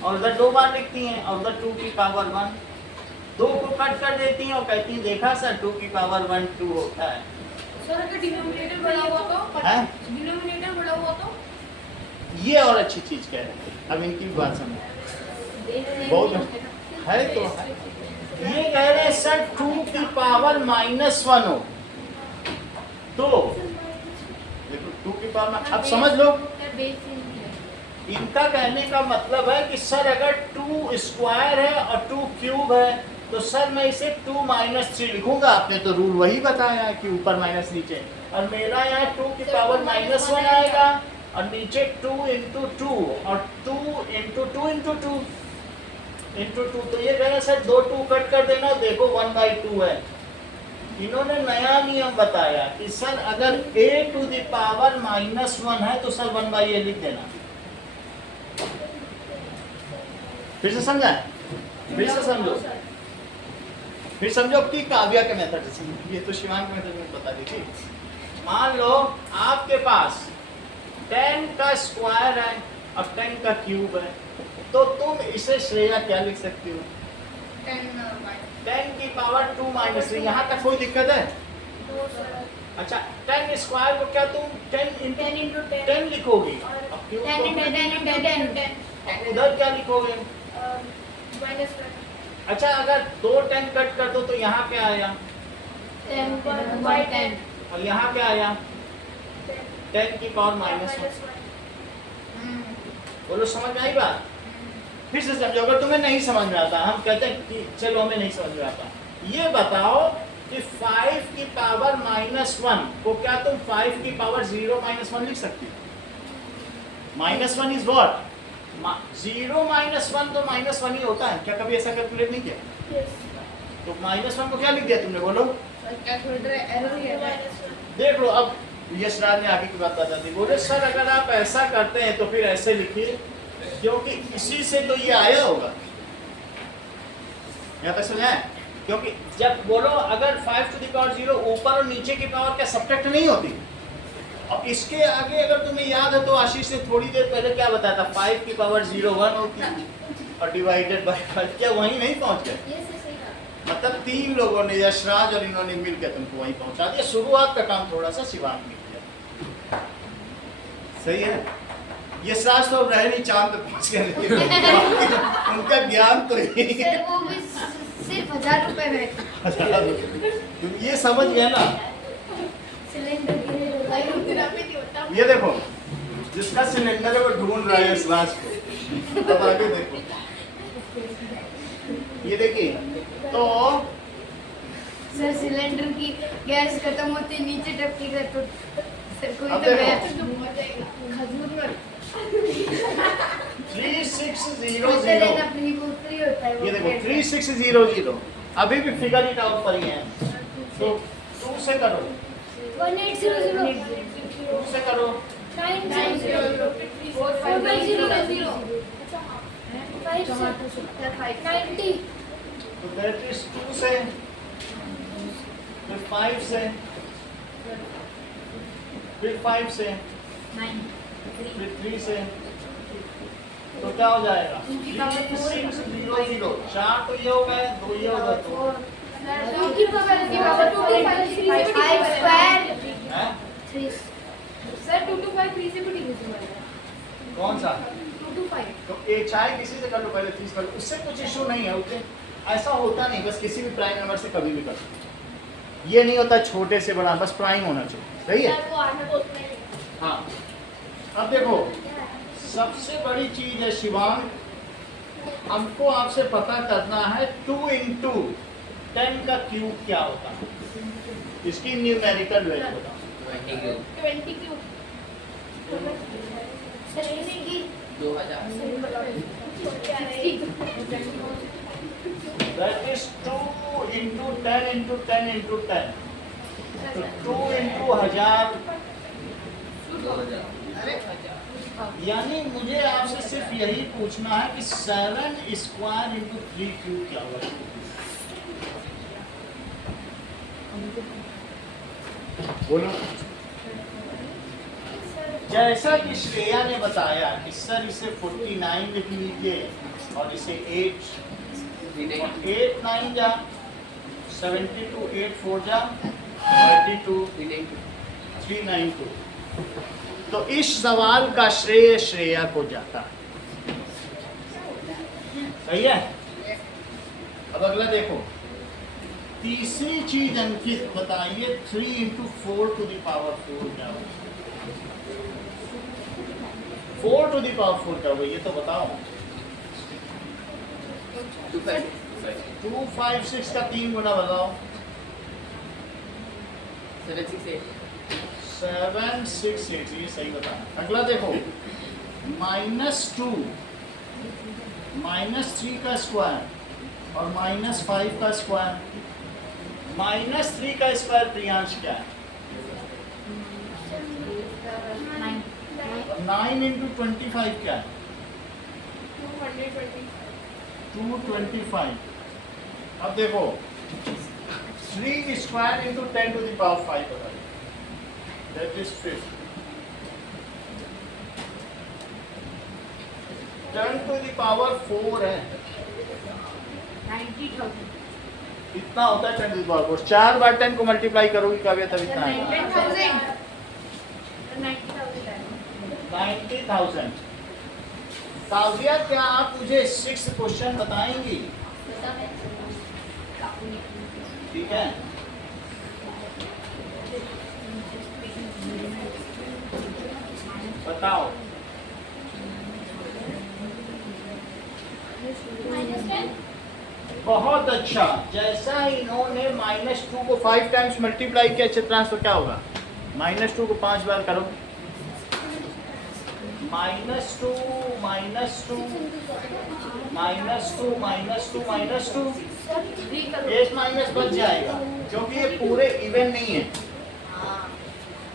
और उधर 2 बार लिखती हैं और उधर 2 की पावर 1 2 को कट कर देती हैं और कहती हैं देखा सर 2 की पावर 1 2 होता है। सर अगर डिनोमिनेटर बड़ा हुआ तो हैं? डिनोमिनेटर बड़ा हुआ तो ये और अच्छी चीज कह रहे हैं। अब इनकी भी बात समझो, बहुत है तो है। ये कह रहे हैं सर 2 की पावर -1 हो तो देखो 2 की पावर, अब समझ लो इनका कहने का मतलब है कि सर अगर 2 स्क्वायर है और 2 क्यूब है तो सर मैं इसे 2 - 3 लिखूंगा। आपने तो रूल वही बताया है कि ऊपर माइनस नीचे, और मेरा यहाँ 2 की पावर -1 आएगा और नीचे 2 × 2 और 2 × 2 × 2 × 2। तो ये कहना सर 2 2 कट कर देना, देखो 1/2 है। इन्होंने नया नियम बताया कि सर अगर a टू द पावर -1 है तो सर 1/a लिख देना। फिर से समझा? फिर से समझो, फिर समझो कि काव्या के मेथड से। ये तो शिवांग मेथड में बता दी थी। मान लो आपके पास 10 का स्क्वायर है और 10 का क्यूब है तो तुम इसे श्रेया क्या लिख सकती हो? 10 की पावर 2 - 3। यहाँ तक कोई दिक्कत है? वो सर अच्छा 10 स्क्वायर को क्या तुम 10 10 into 10 10 लिखोगी? अब क्यों 10 into 10 into 10 अब उधर क्या लिखोगे? minus 1 अच्छा अगर 2 10 कट कर दो तो यहाँ क्या आया? 10 by 10 और यहाँ क्या आया? 10 की पावर माइनस 1। बोलो समझ में आई बात? फिर से समझो, अगर तुम्हें नहीं समझ में आता, हम कहते हैं कि चलो हमें नहीं समझ में आता, ये बताओ कि 5 की पावर -1 को क्या तुम 5 की पावर 0 -1 लिख सकती हो? -1 इज व्हाट? 0 -1 तो -1 ही होता है। क्या कभी ऐसा कैलकुलेट नहीं किया? yes तो -1 को क्या लिख दिया तुमने? बोलो कैलकुलेटर एरर ही है। देख लो। अब यशराज ने आगे की बात बता दी। बोले सर अगर आप ऐसा करते हैं तो फिर ऐसे लिखिए, क्योंकि इसी से तो ये आया होगा। यहाँ पे सुना है? क्योंकि जब बोलो अगर 5 to the power 0 ऊपर और नीचे की पावर क्या सब्ट्रैक्ट नहीं होती? अब इसके आगे अगर तुम्हें याद है तो आशीष ने थोड़ी देर पहले क्या बताया था? 5 की पावर 0 1 होती है और डिवाइडेड बाय 5। क्या वहीं नहीं पहुंच गए? मतलब 3 लोगों ने, यशराज और इन्होंने मिलकर तुमको वहीं पहुंचा दिया। शुरुआत का काम थोड़ा सा शिवांग ने किया। सही है? यशराज तो अब रह नहीं, चांद पे पहुंच गए, लेकिन उनका ज्ञान तो यही है। सर वो भी सिर्फ 1000 रुपए में तुम ये समझ गए ना? सिलेंडर ये देखो, जिसका सिलेंडर है वो ढूंढ रहा है यशराज को। अब आगे देखो, ये देखिए तो सर सिलेंडर की गैस खत्म होती नीचे टपकी का तो सर कोई अब तो देखो। गया खजूर में 3600 फ्री होता है वो ये देखो 3600 अभी भी फिगर इट आउट पर ही है। तो 2 से करो, 1800 2 से करो, 900 90 तो दैट इज 2 से, फिर 5 से, फिर 5 से, फिर 3 से, तो क्या हो जाएगा? 3600। 4 तो ये हो गए, 2 ये हो गए, 2 हैं? सर 2 to 5 3 से भी डिविजिबल है। कौन सा? 2 to 5 तो एक चाहे किसी से कर लो, पहले 30 कर लो, उससे कुछ इशू नहीं है। उससे ऐसा होता नहीं, बस किसी भी प्राइम नंबर से कभी भी कर लो। ये नहीं होता छोटे से बड़ा, बस प्राइम होना चाहिए। सही है? हाँ। अब देखो, सबसे बड़ी चीज है शिवांग, हमको आपसे पता करना है 2 into 10 का क्यूब क्या होता है। इसकी न्यूमेरिकल वैल्यू बताओ। 20 क्यूब सर इसकी 2000 That is 2 into 10 into 10 into 10. तो 2 into 1000, 2000 यानी मुझे आपसे सिर्फ यही पूछना है कि 7 स्क्वायर इंटू 3 क्यूब क्या होगा। बोलो। जैसा कि श्रेया ने बताया कि सर इसे 49 लिख लीजिए और इसे 8 9 जा 72 8 4 जा 32 392। तो इस सवाल का श्रेय श्रेया को जाता है। सही है? अब अगला देखो, तीसरी चीज अंकित बताइए 3 into 4 to the power 4 क्या होगा? 4 to the power 4 क्या होगा ये तो बताओ। 256 का 3 गुना बताओ। 768, ये सही बताया। अगला देखो, -2 -3 का स्क्वायर और -5 का स्क्वायर। -3 का स्क्वायर प्रियांश क्या है? 9 into 25 क्या है? 225। अब देखो 3 square into 10 to the power 5 बताइए। That is 5। 10 to the power 4 है। 90,000 इतना होता है 10 टू द पावर 4। 4 बार 10 को मल्टीप्लाई करोगी काव्य तब इतना आएगा 90,000। काव्या क्या आप मुझे 6 क्वेश्चन बताएंगी? ठीक है, बताओ। बहुत अच्छा। जैसा इन्होंने -2 को 5 टाइम्स मल्टीप्लाई किया चित्रांश, तो क्या होगा? -2 को 5 बार करो, -2 -2 -2 -2 एक माइनस बच जाएगा क्योंकि ये पूरे इवन नहीं है,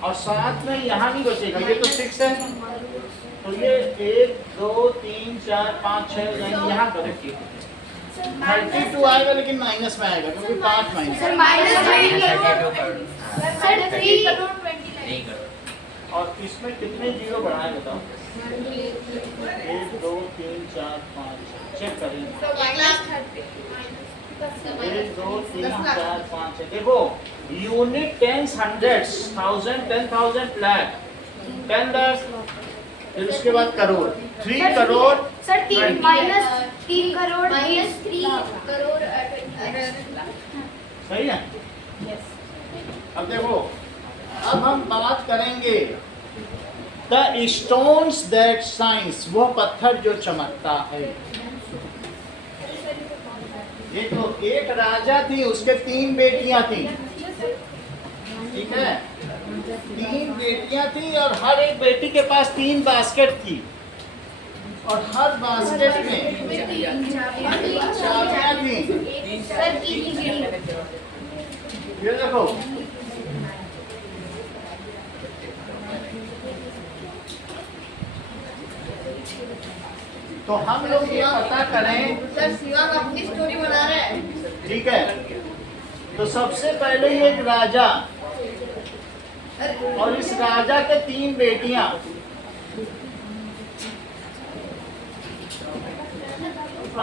और साथ में यहाँ नहीं बचेगा, ये तो 6 है, तो ये 1 2 3 4 5 6 यहाँ करेक्ट 32 आएगा, लेकिन माइनस में आएगा क्योंकि 5 minus. Sir minus sir 3 crore 20 lakh. और इसमें कितने जीरो बढ़ाए बताओ? 1 2 3 4 5 चेक करें। 1 2 3 4 5 6। देखो unit, tens, hundreds, thousand, 10,000, lakh, 10 lakh, फिर उसके बाद करोड़, 3 करोड़। सर 3 करोड़ -3 करोड़ सही है। अब देखो, अब हम बात करेंगे द स्टोन्स दैट शाइन्स, वो पत्थर जो चमकता है। ये तो एक राजा थी, उसके 3 बेटियां थी, ठीक है, 3 बेटियां थी और हर एक बेटी के पास 3 बास्केट थी, और हर बास्केट में चाबियां थी। सर की ये देखो, तो हम लोग ये पता करें, सर शिवा का अपनी स्टोरी बना रहा है। ठीक है, तो सबसे पहले ये एक राजा और इस राजा के 3 बेटियां,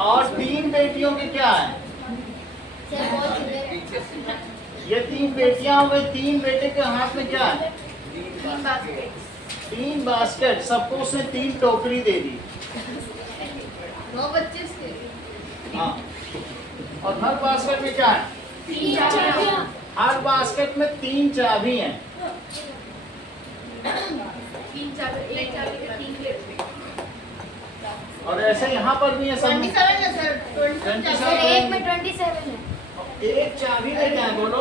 और 3 बेटियों की क्या है? ये 3 बेटियां हो गई, 3 बेटे के हाथ में क्या है? 3 बास्केट, सबको उसने 3 टोकरी दे दी। 9 बच्चे इसके। हाँ, और हर बास्केट में क्या है? 3 चाबियां। हर बास्केट में 3 चाबी हैं। 3 चाबी, एक चाबी के 3 प्लेट। और ऐसे यहाँ पर भी है सब। 27 है सर, 27 सर एक में 27 है। एक चाबी में क्या है बोलो?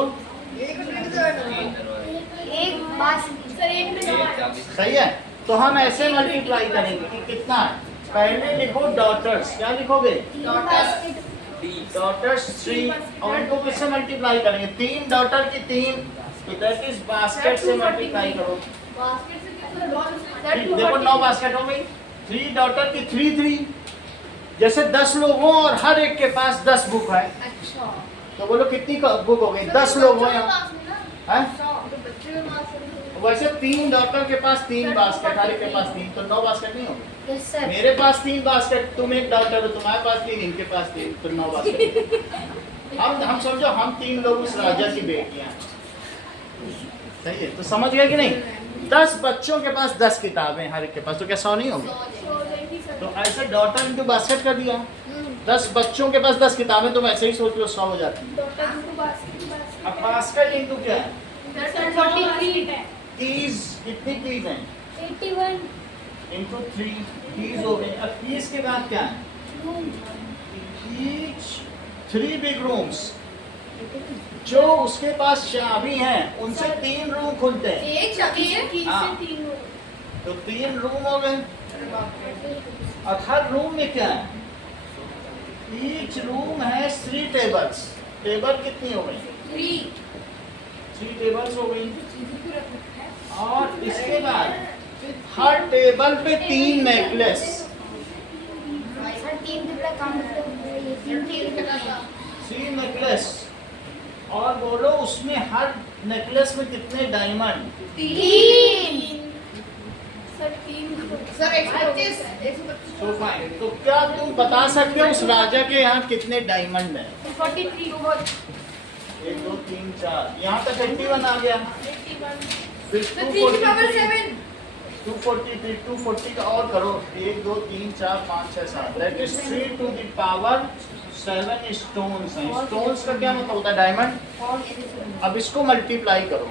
एक बास सर एक में 9। सही है, तो हम ऐसे मल्टीप्लाई करेंगे कि कितना है। पहले लिखो डॉटर्स, क्या लिखोगे? डॉटर्स 3, और इनको किससे मल्टीप्लाई करेंगे? 3 डॉटर की 3, तो दैट इज बास्केट से मल्टीप्लाई करो। बास्केट से कितना? ठीक, देखो 9 बास्केट हो गई, 3 डॉटर की 3 जैसे 10 लोग हों और हर एक के पास 10 बुक है, अच्छा। तो बोलो कितनी बुक हो गई? 10 लोग हो यहाँ, हैं? वैसे 3 डॉटर के पास 3 बास्केट, हर एक के पास 3, तो 9 बास्केट नहीं होगी। Yes sir. मेरे पास 3 बास्केट, तुम एक डॉटर हो, तुम्हारे पास 3, इनके पास 3, तो 9 बास्केट। हम समझो हम 3 लोग उस राजा की बेटियां हैं। सही है, तो समझ गए कि नहीं? 10 बच्चों के पास 10 किताबें, हर एक के पास, तो क्या 100 नहीं होगी? तो ऐसे डॉटर इनटू बास्केट कर दिया। 10 बच्चों के पास 10 किताबें, तुम ऐसे ही सोच लो 100 हो जाती है। अब बास्केट इनटू क्या है? सर 43 है। कीज, कितनी कीज हैं? 81 इनटू 3 कीज हो गई। अब कीज के बाद क्या है? ईच 3 बिग रूम्स, जो उसके पास चाबी हैं उनसे 3 रूम खुलते हैं, एक चाबी से 3 हाँ। से 3 तो 3 रूम हो गए। और हर रूम में क्या है? ईच रूम है 3 टेबल्स। टेबल कितनी हो गई? 3 टेबल्स हो गई। और इसके बाद हर टेबल पे 3 नेकलेस। सर 3 टुकड़ा काम करते हैं, ये 3 नेकलेस, और बोलो उसमें हर नेकलेस में कितने डायमंड? 3 सर 3 सर 125 तो फाइन, तो क्या तुम बता सकते हो उस राजा के यहाँ कितने डायमंड हैं? 43 बहुत 3 4, यहाँ तक 81 आ गया। फिर 7 243 240 का और करो, 1 2 3 4 5 6 7, that is 3 to the power 7 stones हैं। स्टोन्स का क्या मतलब होता है? डायमंड। अब इसको मल्टीप्लाई करो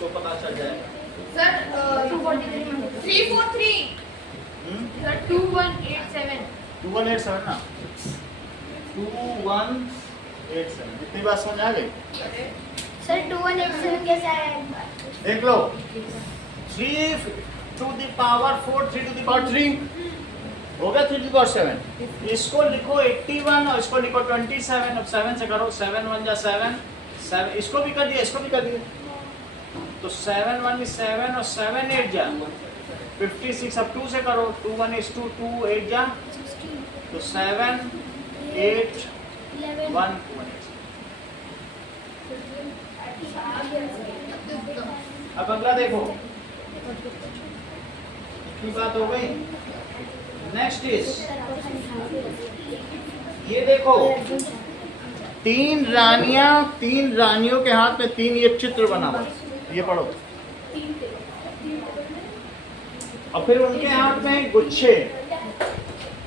तो पता चल जाएगा। सर 343 सर 2187 2187 ना, 2187, इतनी बात समझ आ गई? सर 2187 कैसा है? देख लो, 3 to the power 4, 3 to the power 3 हो गया, 3 टू द पावर 7। इसको लिखो 81 और इसको लिखो 27। अब 7 से करो, 7 1 जा 7 7, इसको भी कर दिया, इसको भी कर दिया, तो 7 1 is 7 और 7 8 जा 56। अब 2 से करो, 2 1 is 2, 2 8 जा, तो 7 8 1 2 1। अब अगला देखो, इतनी बात हो गई। नेक्स्ट इज, ये देखो, 3 रानियों के हाथ में 3 ये चित्र बना हुआ, ये पढ़ो। और फिर उनके हाथ में गुच्छे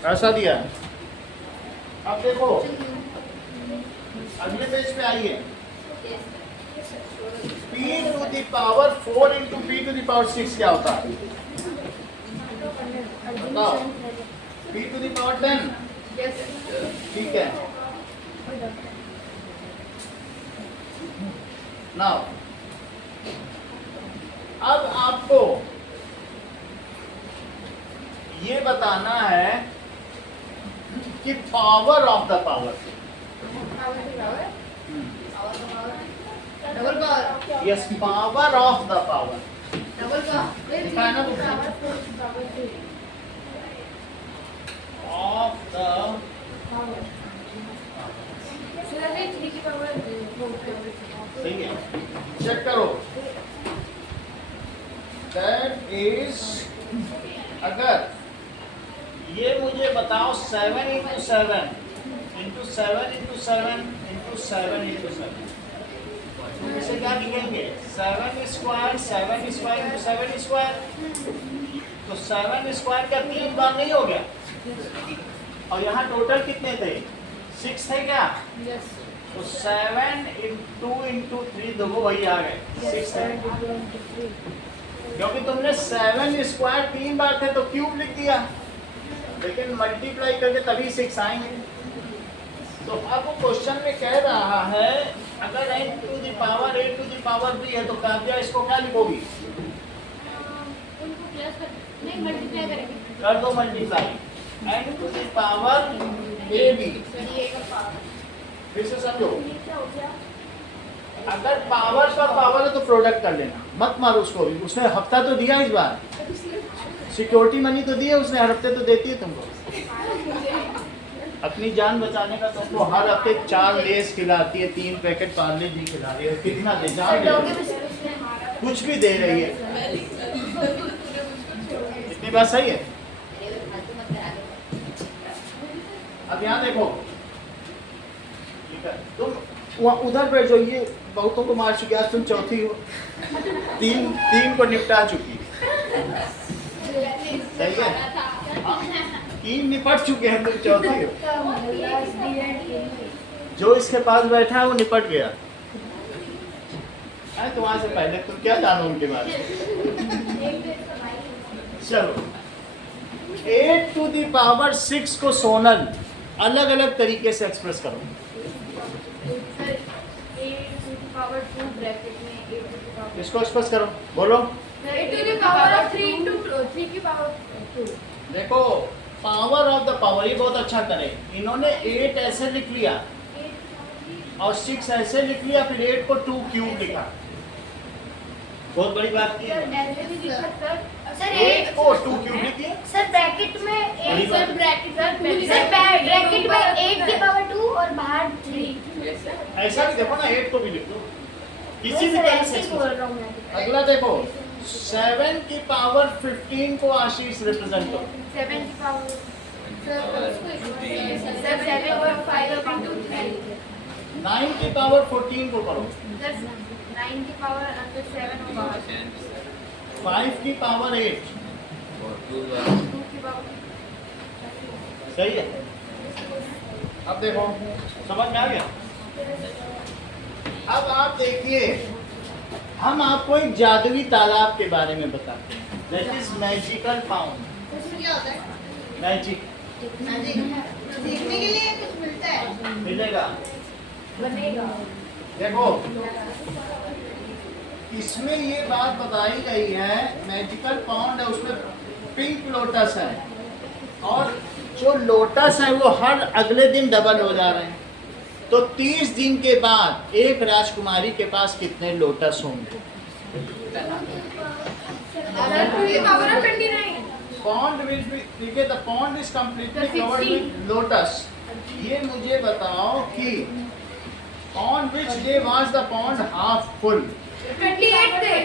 ऐसा दिया। अब देखो अगले पेज पे आइए, p to the power 4 into p to the power 6 क्या होता है? बताओ। p टू द पावर 10, ठीक है। नाउ अब आपको ये बताना है कि power of the power, double power yes, power of the power, double लिखा है ना बुक में? ऑफ द, सही है, चेक करो। दैट इज, अगर ये मुझे बताओ 7 into 7 into 7 into 7 into 7 into 7, इसे क्या लिखेंगे? 7 स्क्वायर 7 स्क्वायर इंटू 7 स्क्वायर, तो 7 स्क्वायर का 3 बार नहीं हो गया? और यहाँ टोटल कितने थे? 6 थे क्या? तो 7 इंटू 3 देखो वही आ गए 6 थे, क्योंकि तुमने 7 स्क्वायर 3 बार थे तो क्यूब लिख दिया, लेकिन मल्टीप्लाई करके तभी 6 आएंगे। तो अब वो क्वेश्चन में कह रहा है अगर n to the power 8 to the power b है तो काव्या इसको क्या लिखोगी? कर दो multiply, n to the power ab। फिर से समझो, अगर पावर पर पावर है तो प्रोडक्ट कर लेना, मत मारो उसको भी। उसने हफ्ता तो दिया, इस बार सिक्योरिटी मनी तो दी है उसने, हर हफ्ते तो देती है तुमको। अपनी जान बचाने का तुमको हर हफ्ते 4 लेस खिलाती है, 3 पैकेट पार्ले जी खिला रही है, कितना दे जान दे रही है, कुछ भी दे रही है। इतनी बात सही है? अब यहाँ देखो, तुम वहाँ उधर बैठ जाओ, ये बहुतों को मार चुकी, आज तुम चौथी हो, 3 को निपटा चुकी, सही है? 3 निपट चुके हैं, तुम चौथी हो। जो इसके पास बैठा है वो निपट गया है, तुम्हारे से पहले। तुम क्या जानो उनके बारे में? चलो, 8 टू द पावर 6 को सोनल अलग अलग तरीके से एक्सप्रेस करो। इसको एक्सप्रेस करो, बोलो। देखो, पावर ऑफ द पावर, ये बहुत अच्छा करे। इन्होंने 8 ऐसे लिख लिया और 6 ऐसे लिख लिया, फिर 8 को 2 क्यूब लिखा। बहुत बड़ी बात की है। सर 8 को 2 क्यूब लिख दिया। सर ब्रैकेट में बड़ी 8, बात। सर ब्रैकेट में 8 की पावर 2 और बाहर 3। ऐसा भी देखो ना, 8 को भी लिख दो, किसी भी सर तरह ऐसे से ही बोल रहा हूँ मैं। अगला देखो, 7 की पावर 15 को आशीष रिप्रेजेंट करो। 7 की पावर, सर 7 और 5 into 3 9 की पावर 14 को करो, 9 की पावर अंदर 7 होगा, 5 की पावर 8, 2 की पावर सही है। अब देखो समझ में आ गया। अब आप देखिए, हम आपको एक जादुई तालाब के बारे में बताते हैं, दैट इज मैजिकल पाउंड। उसमें क्या होता है? मैजिक सीखने के लिए कुछ मिलता है? मिलेगा। बनेगा। देखो इसमें ये बात बताई गई है, मैजिकल पाउंड है, उसमें पिंक लोटस है, और जो लोटस है वो हर अगले दिन डबल हो जा रहे हैं। तो 30 दिन के बाद एक राजकुमारी के पास कितने लोटस होंगे? पॉन्ड विल बी, ठीक है, the pond is completely covered with lotus. ये मुझे बताओ कि on which day was the pond half full? 28 थे।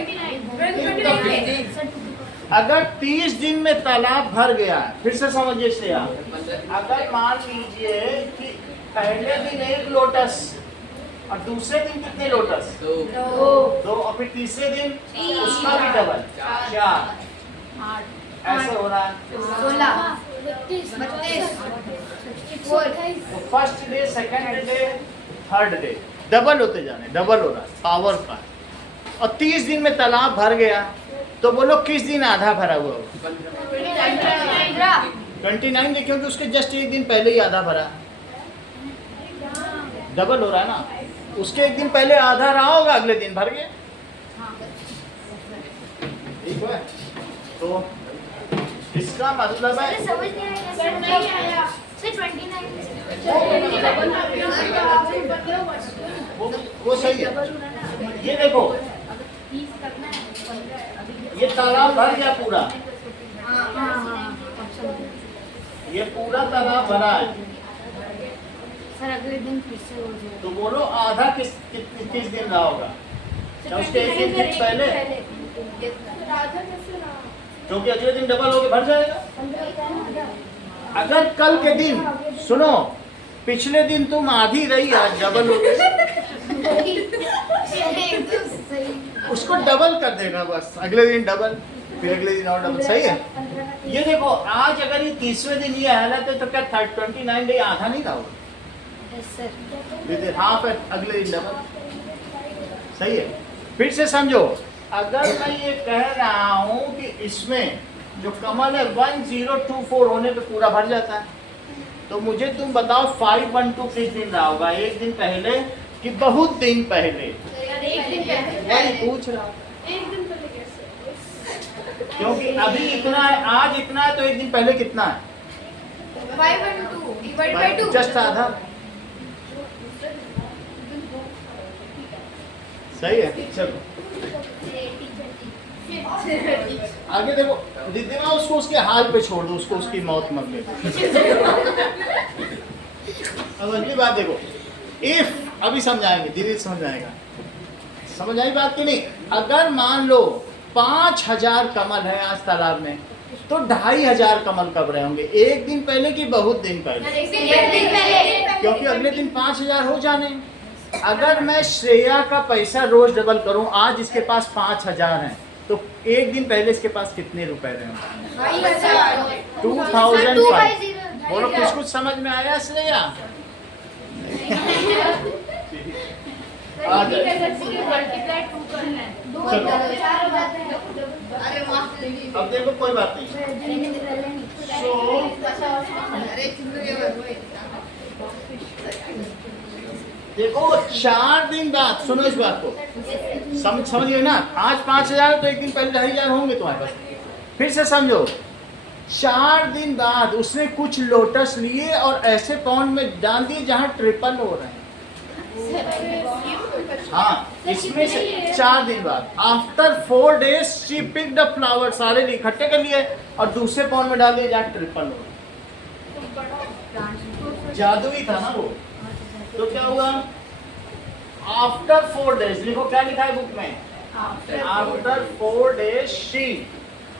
अगर 30 दिन में तालाब भर गया, फिर से समझिए से आप, अगर मान लीजिए कि पहले दिन 1 लोटस और दूसरे दिन कितने लोटस? 2, और फिर तीसरे दिन उसका भी डबल 4, ऐसे हो रहा है। 16 तो first day, second day, third day double होते जाने, डबल हो रहा है पावर का। और 30 दिन में तालाब भर गया, तो बोलो किस दिन आधा भरा हुआ होगा? 29 दिन, क्योंकि उसके जस्ट एक दिन पहले ही आधा भरा, डबल हो रहा है ना। उसके एक दिन पहले आधा रहा होगा, अगले दिन भर गया। ठीक है, तो इसका मतलब है समझ नहीं आया सर 29 वो सही है। ये देखो, ये तालाब भर गया पूरा, ये पूरा तालाब भरा है, सर अगले दिन फिर से हो जाएगा। तो बोलो आधा किस दिन रहा होगा? क्या उसके एक दिन पहले? क्योंकि अगले दिन डबल होके भर जाएगा। अगर कल के दिन, सुनो, पिछले दिन तुम आधी रही, आज डबल हो गई, उसको डबल कर देना बस, अगले दिन डबल, फिर अगले दिन और डबल, सही है। ये देखो, आज अगर ये 30वें दिन ये हालत है, तो क्या 29 डे आधा नहीं रहा होगा? हाफ है, अगले दिन डबल, सही है। फिर से समझो, अगर मैं ये कह रहा हूं कि इसमें जो कमल है 1024 होने पे पूरा भर जाता है, तो मुझे तुम बताओ 512 किस दिन रहा होगा? एक दिन पहले कि बहुत दिन पहले? वही पूछ रहा हूं, क्योंकि अभी इतना है, आज इतना है, तो एक दिन पहले कितना है? 512 जस्ट आधा, सही है। चलो आगे देखो, रिद्धिमा उसको उसके हाल पे छोड़ दो, उसको उसकी मौत मर ले। अब अगली बात देखो, इफ, अभी समझाएंगे, धीरे समझ आएगा, समझ आई बात की नहीं? अगर मान लो 5000 कमल है आज तालाब में, तो 2500 कमल कब रहे होंगे? एक दिन पहले कि बहुत दिन पहले? क्योंकि अगले दिन 5000 हो जाने। अगर मैं श्रेया का पैसा रोज डबल करूं, आज इसके पास 5000 हैं, तो एक दिन पहले इसके पास कितने रुपए रहे? 2005। बोलो कुछ समझ में आया श्रेया? आ जाए। अब देखो कोई बात नहीं। देखो 4 दिन बाद, सुनो इस बात को, समझिए ना, आज 5000 तो एक दिन पहले 2500 होंगे तुम्हारे पास। फिर से समझो, 4 दिन बाद उसने कुछ लोटस लिए और ऐसे पॉन्ड में डाल दिए जहां ट्रिपल हो रहे हैं। हाँ, इसमें से 4 दिन बाद, after 4 days she picked the flower, सारे इकट्ठे कर लिए और दूसरे पॉन्ड में डाल दिए जहां ट्रिपल हो रहे। जादुई था ना वो। तो क्या हुआ? आफ्टर 4 days, लिखो क्या लिखा है बुक में? आफ्टर 4 days शी,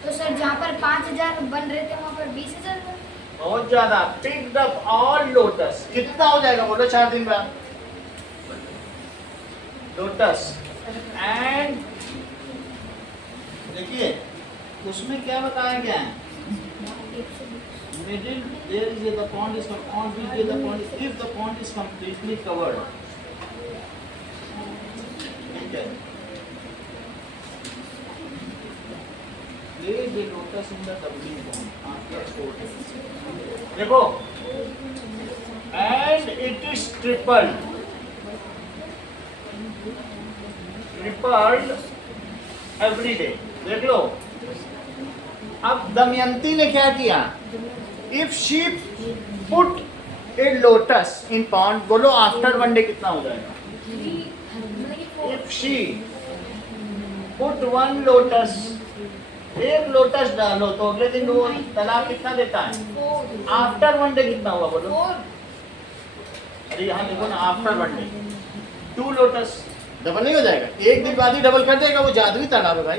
तो सर जहाँ पर 5000 बन रहे थे वहाँ पर 20000 बन। बहुत ज्यादा, पिक्ड अप ऑल लोटस। कितना हो जाएगा बोलो 4 दिन बाद? लोटस एंड देखिए उसमें क्या बताया गया है, middle there is the pond is on which the pond is if the pond is completely covered, ठीक है, there is a lotus in the doubling pond after 4 days, देखो and it is tripled every day, देख लो। अब दमयंती ने क्या किया, if she put a lotus in pond, बोलो after 1 day कितना हो जाएगा, इफ शी पुट 1 लोटस, एक लोटस डालो तो अगले दिन वो तालाब कितना देता है, आफ्टर 1 डे कितना हुआ बोलो, अरे यहाँ देखो ना, आफ्टर 1 डे 2 लोटस, डबल नहीं हो जाएगा, एक दिन बाद ही डबल कर देगा, वो जादुई तालाब है भाई,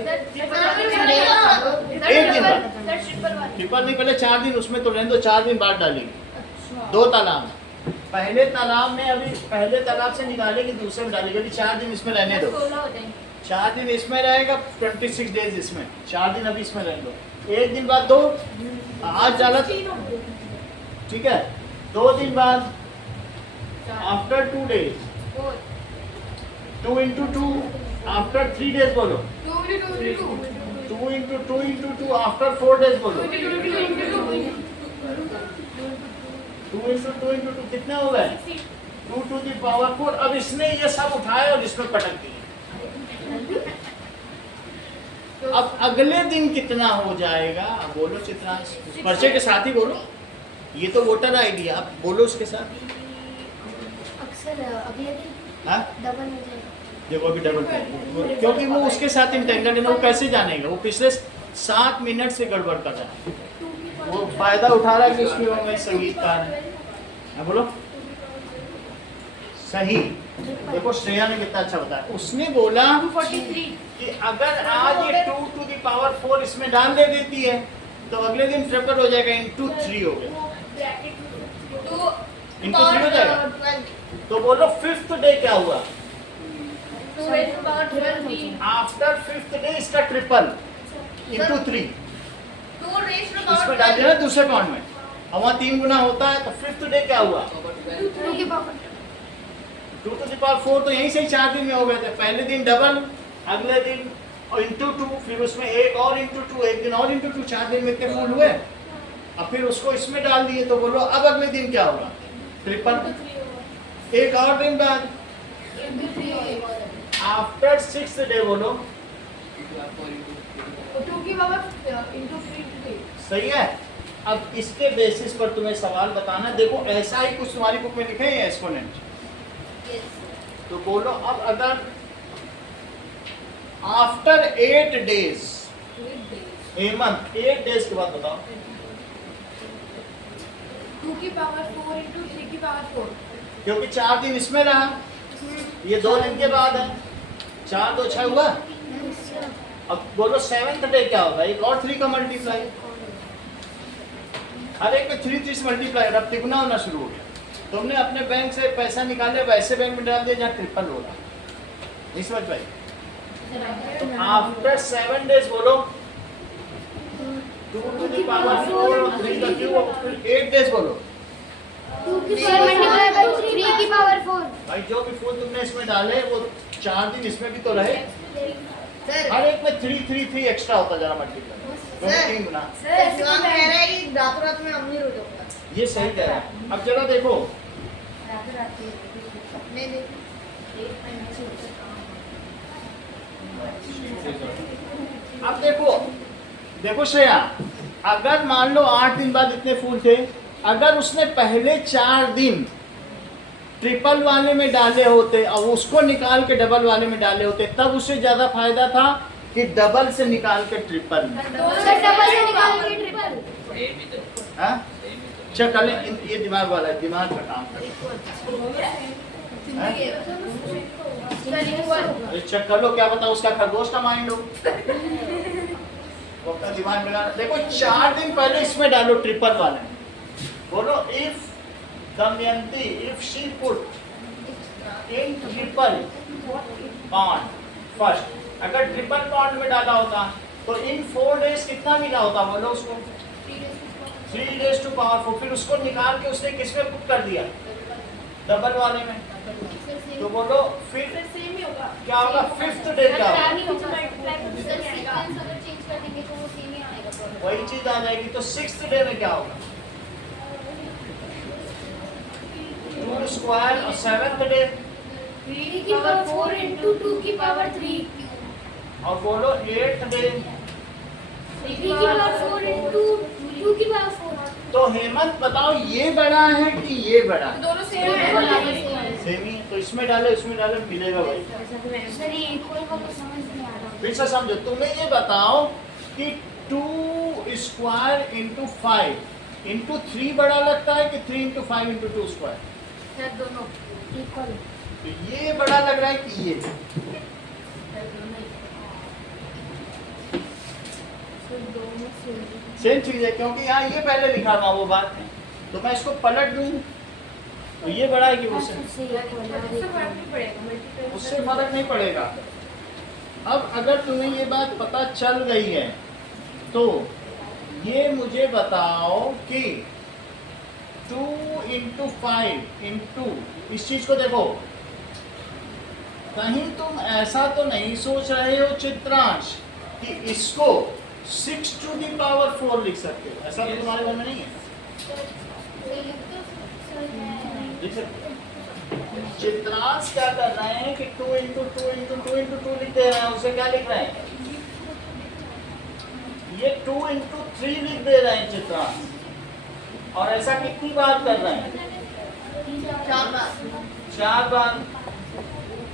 एक दिन बाद ट्रिपल नहीं, पहले 4 दिन उसमें तो रहने दो, 4 दिन बाद डालेगी, 2 तालाब, पहले तालाब में अभी पहले तालाब से निकालेगी दूसरे में डालेगी, अभी 4 दिन इसमें रहने दो, 4 दिन इसमें रहेगा, 26 डेज इसमें, 4 दिन अभी इसमें रहने दो, एक दिन बाद 2 आज डाला, ठीक है, 2 दिन बाद after 2 days 2 into 2 after 3 days बोलो, 2 into 2 after 4 days बोलो, 2 into 2 कितने हो गए, 2 to the power 4। अब इसने ये सब उठाया और इसमें पटक दिया, अब अगले दिन कितना हो जाएगा, अब बोलो कितना, पर्चे के साथ ही बोलो, ये तो वोटर आईडी, आप बोलो उसके साथ, अक्सर अगले दिन हाँ डबल हो जाएगा, देखो अभी डबल कर, क्योंकि वो उसके साथ इंटेंडेड है ना, वो कैसे जानेगा, वो पिछले 7 मिनट से गड़बड़ कर रहा है, वो फायदा उठा रहा है कि उसकी मैं संगीतकार है, हाँ बोलो सही। देखो श्रेया ने कितना अच्छा बताया, उसने बोला कि अगर आज ये 2 to the power 4 इसमें डाल दे देती है तो अगले दिन ट्रिपल हो जाएगा, into 3 हो गया, into 3 हो जाएगा, तो बोलो 5th डे क्या हुआ, आफ्टर 5th डे इसका ट्रिपल into 3 इसमें डाल दिया ना दूसरे पॉइंट में, और वहाँ 3 गुना होता है, तो 5th डे क्या हुआ, 2 to the power 4, तो यहीं से ही 4 दिन में हो गए थे, पहले दिन डबल, अगले दिन into 2, फिर उसमें एक और into 2, एक दिन और into 2, 4 दिन में कितने फूल हुए, अब फिर उसको इसमें डाल दिए, तो बोलो अब अगले दिन क्या होगा, ट्रिपल, एक और दिन बाद आफ्टर 6th डे बोलो, सही है। अब इसके बेसिस पर तुम्हें सवाल बताना, देखो ऐसा ही कुछ तुम्हारी बुक में लिखे हैं एक्सपोनेंट, तो बोलो अब अगर after 8 days, a month 8 days के बाद बताओ, 2 की पावर 4 into 3 की पावर 4, क्योंकि 4 दिन इसमें रहा, ये 2 दिन के बाद है, 4 2 6 हुआ, अब बोलो 7th डे क्या होगा, एक और 3 का मल्टीप्लाई, हर एक में 3 से मल्टीप्लाई, अब तिगुना होना शुरू हो गया, तुमने अपने बैंक से पैसा निकाले वैसे बैंक में डाल दिया जहाँ ट्रिपल होगा, नहीं समझ पाई, आफ्टर 7 डेज बोलो 2 to the power 4 और 3 का क्यूब, 8 डेज बोलो 2 की पावर मल्टीप्लाई बाय 3 की पावर 4, भाई जो भी फूल तुमने इसमें डाले वो 4 दिन इसमें भी तो रहे, हर एक में 3 एक्स्ट्रा होता जा रहा मल्टीप्लाई, 3 गुना, शिवम कह रहा है कि रातों रात में अमीर हो जाऊंगा, ये सही कह रहा है। अब जरा देखो, नहीं नहीं अब देखो, देखो श्रेया, अगर मान लो 8 दिन बाद इतने फूल थे, अगर उसने पहले 4 दिन ट्रिपल वाले में डाले होते और उसको निकाल के डबल वाले में डाले होते, तब उससे ज्यादा फायदा था कि डबल से निकाल के ट्रिपल में, डबल से निकाल के ट्रिपल, हाँ चल कल ये दिमाग वाला है, दिमाग का काम कर, अरे चेक कर लो, क्या पता उसका खरगोश का माइंड हो, वो अपना दिमाग लगा। देखो 4 दिन पहले इसमें डालो ट्रिपल वाले में, बोलो if Damayanti, if she put in triple bond first. अगर ट्रिपल बॉन्ड में डाला होता तो इन 4 डेज कितना मिला होता बोलो उसको 3 डेज टू पावर 4। फिर उसको निकाल के उसने किस में पुट कर दिया डबल वाले में। तो बोलो फिर सेम ही होगा। क्या होगा 5th डे का होगा। अगर चेंज कर देंगे तो वो सेम ही आएगा। वही चीज आ जाएगी। तो 6th डे में क्या होगा 2 स्क्वायर। और 7th डे 3 की पावर 4 into 2 की पावर 3। और बोलो 8th डे 3 की पावर 4 into 2 की पावर 4। तो हेमंत बताओ ये बड़ा है कि ये बड़ा है? दोनों सेम है। सेम ही। तो इसमें डालो इसमें डालो मिलेगा भाई। सर ये कोई बात समझ नहीं आ रहा। फिर से समझो। तुम्हें ये बताओ कि 2 स्क्वायर इंटू 5 इंटू 3 बड़ा लगता है कि 3 इंटू 5 इंटू 2 स्क्वायर? सर दोनों इक्वल। तो ये बड़ा लग रहा है कि ये? सेम चीज है क्योंकि यहाँ ये पहले लिखा था वो बात है। तो मैं इसको पलट दूं तो ये बड़ा है कि उससे उससे फर्क नहीं पड़ेगा। अब अगर तुम्हें ये बात पता चल गई है तो ये मुझे बताओ कि 2 इंटू 5 इंटू इस चीज को देखो। कहीं तुम ऐसा तो नहीं सोच रहे हो चित्रांश कि इसको 6 टू दी पावर 4 लिख सकते हो? ऐसा तो तुम्हारे मन में नहीं है? लिख सकते हो। चित्रांश क्या कर रहे हैं कि 2 इंटू 2 इंटू 2 इंटू 2 लिख दे रहे हैं। उसे क्या लिख रहे हैं? ये 2 इंटू 3 लिख दे रहे हैं चित्रांश। और ऐसा कितनी बार कर रहे हैं? 4 बार।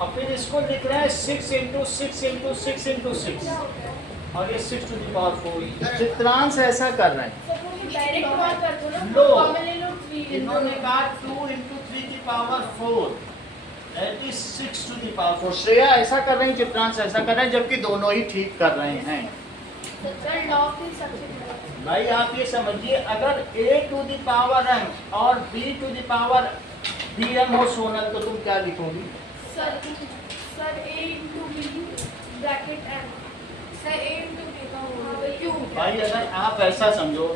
और फिर इसको लिख रहे हैं 6 इंटू 6 इंटू 6 इंटू 6 और ये 6 टू दी पावर 4। चित्रांश ऐसा कर रहे हैं। डायरेक्ट बात कर दो ना। लो कॉमन ले लो 3। इन्होंने कहा 2 इंटू 3 की power 4 that is 6 to the power 4। Shreya ऐसा कर रहे हैं चित्रांश ऐसा कर रहे हैं जबकि दोनों ही ठीक कर रहे हैं। सर लॉ के सबसे भाई आप ये समझिए अगर a to the power m और b to the power bm हो सोनल तो तुम क्या लिखोगी? Sir a into b bracket m। Sir a into b का होगा क्यों? भाई अगर आप ऐसा समझो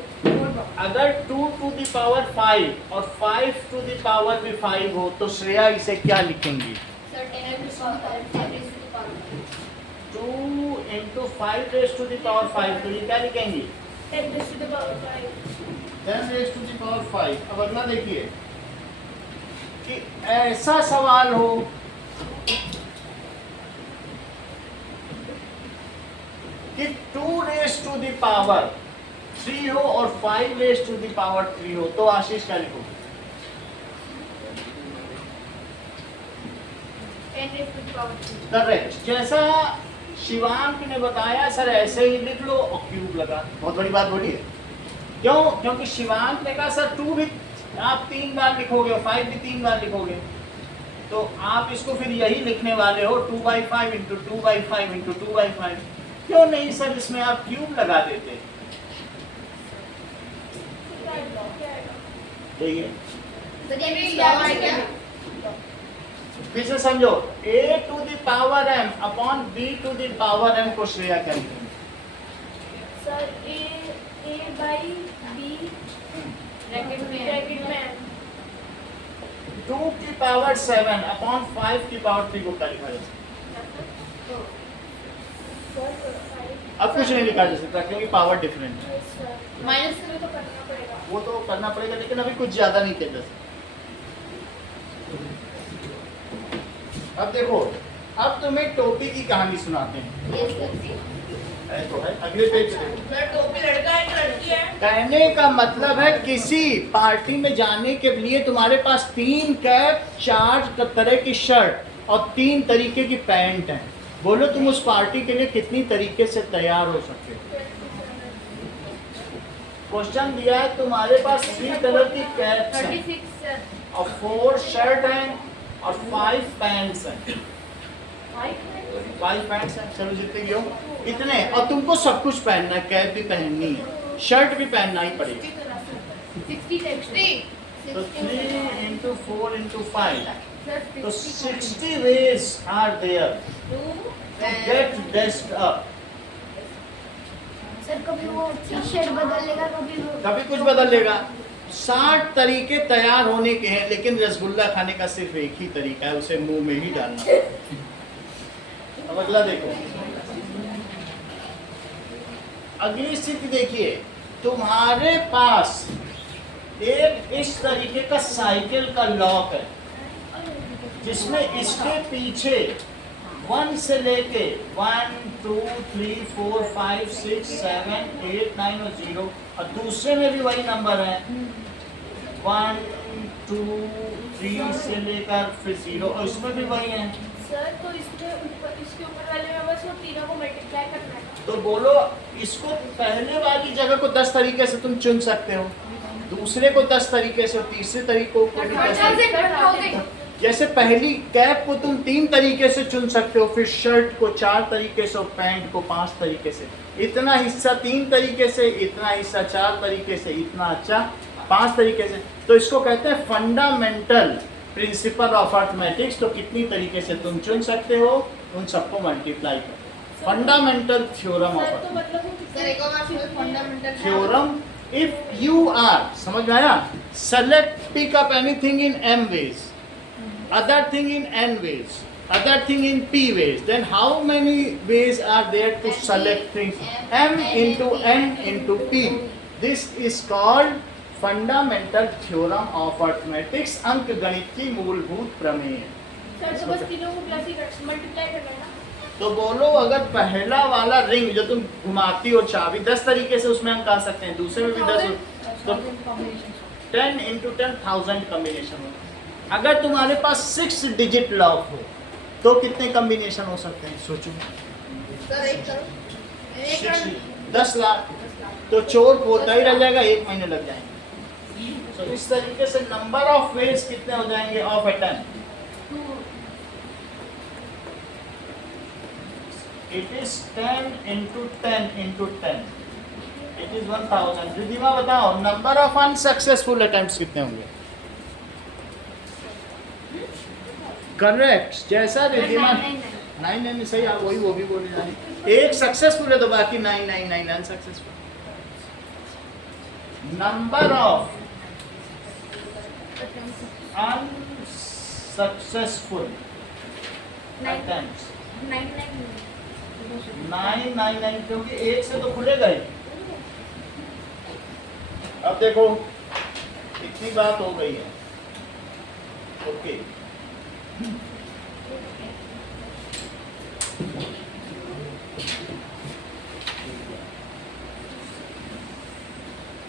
अगर 2 टू दी पावर 5 और 5 टू दी पावर भी 5 हो तो श्रेया इसे क्या लिखेंगी? Sir 10 to the power 2 into 5 raise to the power 5 तो ये क्या लिखेंगी? 10 to the power 5। 10 raise to the power 5। अब अगला देखिए कि ऐसा सवाल हो कि 2 रेज टू दी पावर 3 हो और 5 रेज टू दी पावर 3 हो तो आशीष क्या लिखोगे? 10 raised to the power 3। Correct. जैसा शिवांक ने बताया सर ऐसे ही लिख लो और क्यूब लगा। बहुत बड़ी बात बोली है। क्यों? क्योंकि शिवांक ने कहा सर 2 भी आप 3 बार लिखोगे और 5 भी 3 बार लिखोगे तो आप इसको फिर यही लिखने वाले हो 2/5 इंटू 2/5 इंटू 2/5। क्यों नहीं सर इसमें आप क्यूब लगा देते? देखिए फिर से समझो a to the power m upon b to the power m को श्रेया क्या लिखेंगे? Sir a by b bracket में 2 की पावर 7 अपॉन 5 की पावर 3 को क्या लिखा जा सकता? अब कुछ नहीं लिखा जा सकता क्योंकि पावर डिफरेंट है। माइनस में तो करना पड़ेगा। वो तो करना पड़ेगा लेकिन अभी कुछ ज्यादा नहीं किया जा सकता। अब देखो अब तुम्हें टोपी की कहानी सुनाते हैं। तो है अगले पेज पे देखो। टोपी लड़का है कि लड़की है? कहने का मतलब है किसी पार्टी में जाने के लिए तुम्हारे पास 3 कैप 4 तरह की शर्ट और 3 तरीके की पैंट है। बोलो तुम उस पार्टी के लिए कितनी तरीके से तैयार हो सकते हो? क्वेश्चन दिया है तुम्हारे पास 3 कलर की कैप्स हैं 36 सर। और 4 शर्ट हैं और 5 पैंट्स हैं। 5 पैंट्स हैं चलो जितने भी हो इतने और तुमको सब कुछ पहनना है। कैप भी पहननी है शर्ट भी पहनना ही पड़ेगा। 60 तो 3 इंटू 4 इंटू 5 तो 60 ways are there to get dressed up. Sir कभी वो टी-शर्ट बदल लेगा, कभी कुछ बदल लेगा। 60 तरीके तैयार होने के हैं, लेकिन रसगुल्ला खाने का सिर्फ एक ही तरीका है, उसे मुंह में ही डालना। अब अगला देखो, अगली स्थिति देखिए, तुम्हारे पास एक इस तरीके का साइकिल का लॉक है, जिसमें इसके पीछे 1 से लेके 1 2 3 4 5 6 7 8 9 और 0, और दूसरे में भी वही नंबर है 1 2 3 से लेकर फिर 0, और इसमें भी वही है। सर तो इसके ऊपर वाले में बस वो तीनों को मल्टीप्लाई करना है। तो बोलो, इसको पहले वाली जगह को 10 तरीके से तुम चुन सकते हो, दूसरे को 10 तरीके से, और तीसरे तरीकों को भी 10 तरीके। जैसे पहली कैप को तुम 3 तरीके से चुन सकते हो, फिर शर्ट को 4 तरीके से, और पैंट को 5 तरीके से, इतना हिस्सा 3 तरीके से, इतना हिस्सा 4 तरीके से, इतना अच्छा 5 तरीके से। तो इसको कहते हैं फंडामेंटल प्रिंसिपल ऑफ अर्थमेटिक्स। तो कितनी तरीके से तुम चुन सकते हो, उन सबको मल्टीप्लाई करो। फंडामेंटल थ्योरम ऑफ तो मतलब सर एक और fundamental theorem, if you are, समझ में आया, select pick up anything in m ways, other thing in n ways, other thing in p ways, then how many ways are there to select things? m into n into p. This is called fundamental theorem of arithmetics, अंक गणित की मूलभूत प्रमेय। Sir तो बस तीनों को plus ही multiply करना है ना। तो बोलो, अगर पहला वाला रिंग जो तुम घुमाती हो चाबी, 10 तरीके से उसमें अंक आ सकते हैं, दूसरे में भी 10, तो 10 into 10,000 कॉम्बिनेशन होगा। अगर तुम्हारे पास 6 डिजिट लॉक हो तो कितने कॉम्बिनेशन हो सकते हैं, सोचो। सर एक करो 10 लाख। तो चोर पोता ही रह जाएगा, 1 महीने लग जाएंगे। तो इस तरीके से नंबर ऑफ वेज कितने हो जाएंगे of attempt? It is 10 into 10 into 10, it is 1000। Ridhima बताओ, नंबर ऑफ अनसक्सेसफुल अटेम्प्ट्स कितने होंगे? करेक्ट, जैसा रिधिमा 9 सही, आप वही वो भी बोले जा रही। एक सक्सेसफुल है तो बाकी 999 unsuccessful. Number of unsuccessful attempts 999, क्योंकि 1 से तो खुलेगा ही। अब देखो, इतनी बात हो गई है, ओके।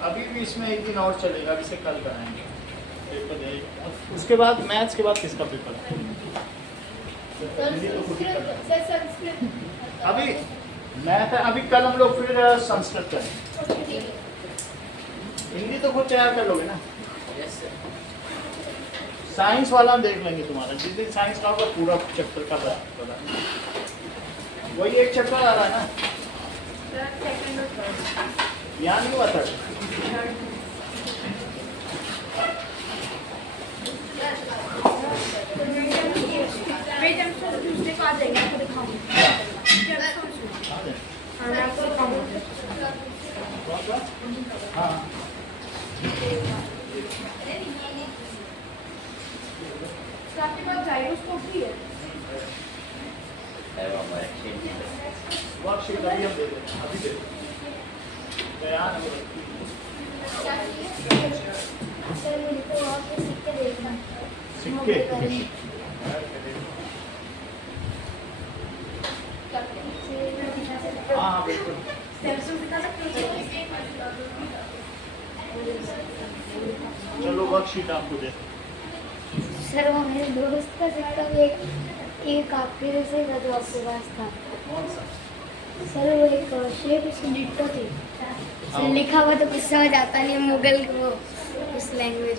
अभी भी इसमें एक दिन और चलेगा, अभी से कल कराएंगे पेपर देगा। उसके बाद मैथ्स के बाद किसका पेपर है? हिंदी तो खुद ही करना है। संस्कृत अभी मैथ है, अभी कल हम लोग फिर संस्कृत करेंगे। हिंदी तो खुद तैयार कर लोगे ना। Yes, sir. साइंस वाला हम देख लेंगे तुम्हारा, जिस दिन साइंस का होगा पूरा चैप्टर का बता। वही एक चैप्टर आ रहा है ना, सेकंड और थर्ड। यहाँ नहीं हुआ था। वेट हम सर दूसरे को आ जाएंगे, आपको दिखाऊंगी। हाँ, मैं आपको दिखाऊंगी। हाँ, सर आपके पास जाइरोस्कोप भी है? I want my change. Worksheet अभी हम दे दें, अभी दे दें। तैयार है सर मुझे तो वहाँ पे सिक्के देखना है। सिक्के। हाँ बिल्कुल। सैमसंग दिखा सकते हो? चलो वर्कशीट आपको दे। सर वो मेरे दोस्त का सिक्का भी एक आपके जैसे का जो आपके पास था। कौन सा? सर वो एक शेप इसमें डिट्टो थी। सर लिखा हुआ तो कुछ समझ आता नहीं, मुगल को उस लैंग्वेज